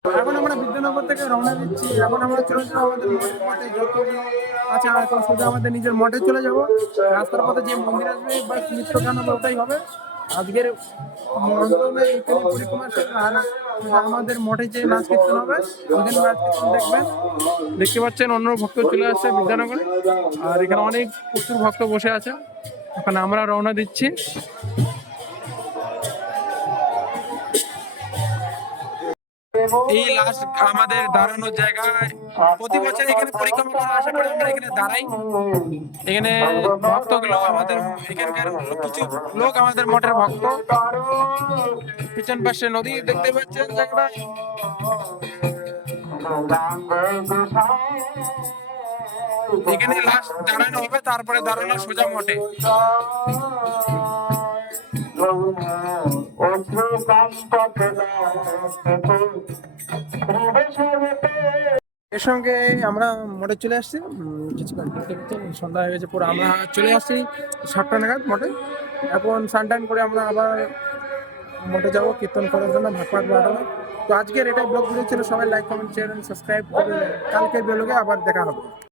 এখন আমরা বিদ্যানগর থেকে রওনা দিচ্ছি। এখন আমরা চলে যাবো আমাদের মঠে, যতগুলো আছে এখন শুধু আমাদের নিজের মঠে চলে যাব। রাস্তার পথে যে মন্দির আসবে বা নৃত্য গান হবে ওটাই হবে আজকের মন্ডপে। এখানে পরিক্রমা শেষ, আর আমাদের মঠে যে নাচ কীর্তন হবে ওখানে নাচ কীর্তন দেখবেন। দেখতে পাচ্ছেন অন্য ভক্ত চলে আসছে বিদ্যানগরে, আর এখানে অনেক প্রচুর ভক্ত বসে আছে। এখন আমরা রওনা দিচ্ছি। এই লাস্ট আমাদের দাঁড়ানোর জায়গায় প্রতি বছর এখানে পরিক্রমা করার আশা করে আমরা এখানে দাঁড়াই। এখানে ভক্তগুলো আমাদের এখানকার কিছু লোক আমাদের মঠের ভক্ত। পিছন পাশে নদী দেখতে পাচ্ছেন জায়গাটা। এখানে লাস্ট দাঁড়ানো হবে, তারপরে দাঁড়ানো সোজা মঠে। এর সঙ্গে আমরা মঠে চলে আসছি। কিছুক্ষণ সন্ধ্যা হয়ে গেছে পুরো। আমরা চলে আসছি 7টা নাগাদ মঠে। এখন স্নান টান করে আমরা আবার মঠে যাবো কীর্তন করার জন্য, ভাগ বাড়াবো। তো আজকের এটাই ব্লগ ভিডিও ছিল। সবাই লাইক কমেন্ট শেয়ার সাবস্ক্রাইব করবে। কালকে ব্লগে আবার দেখা হবে।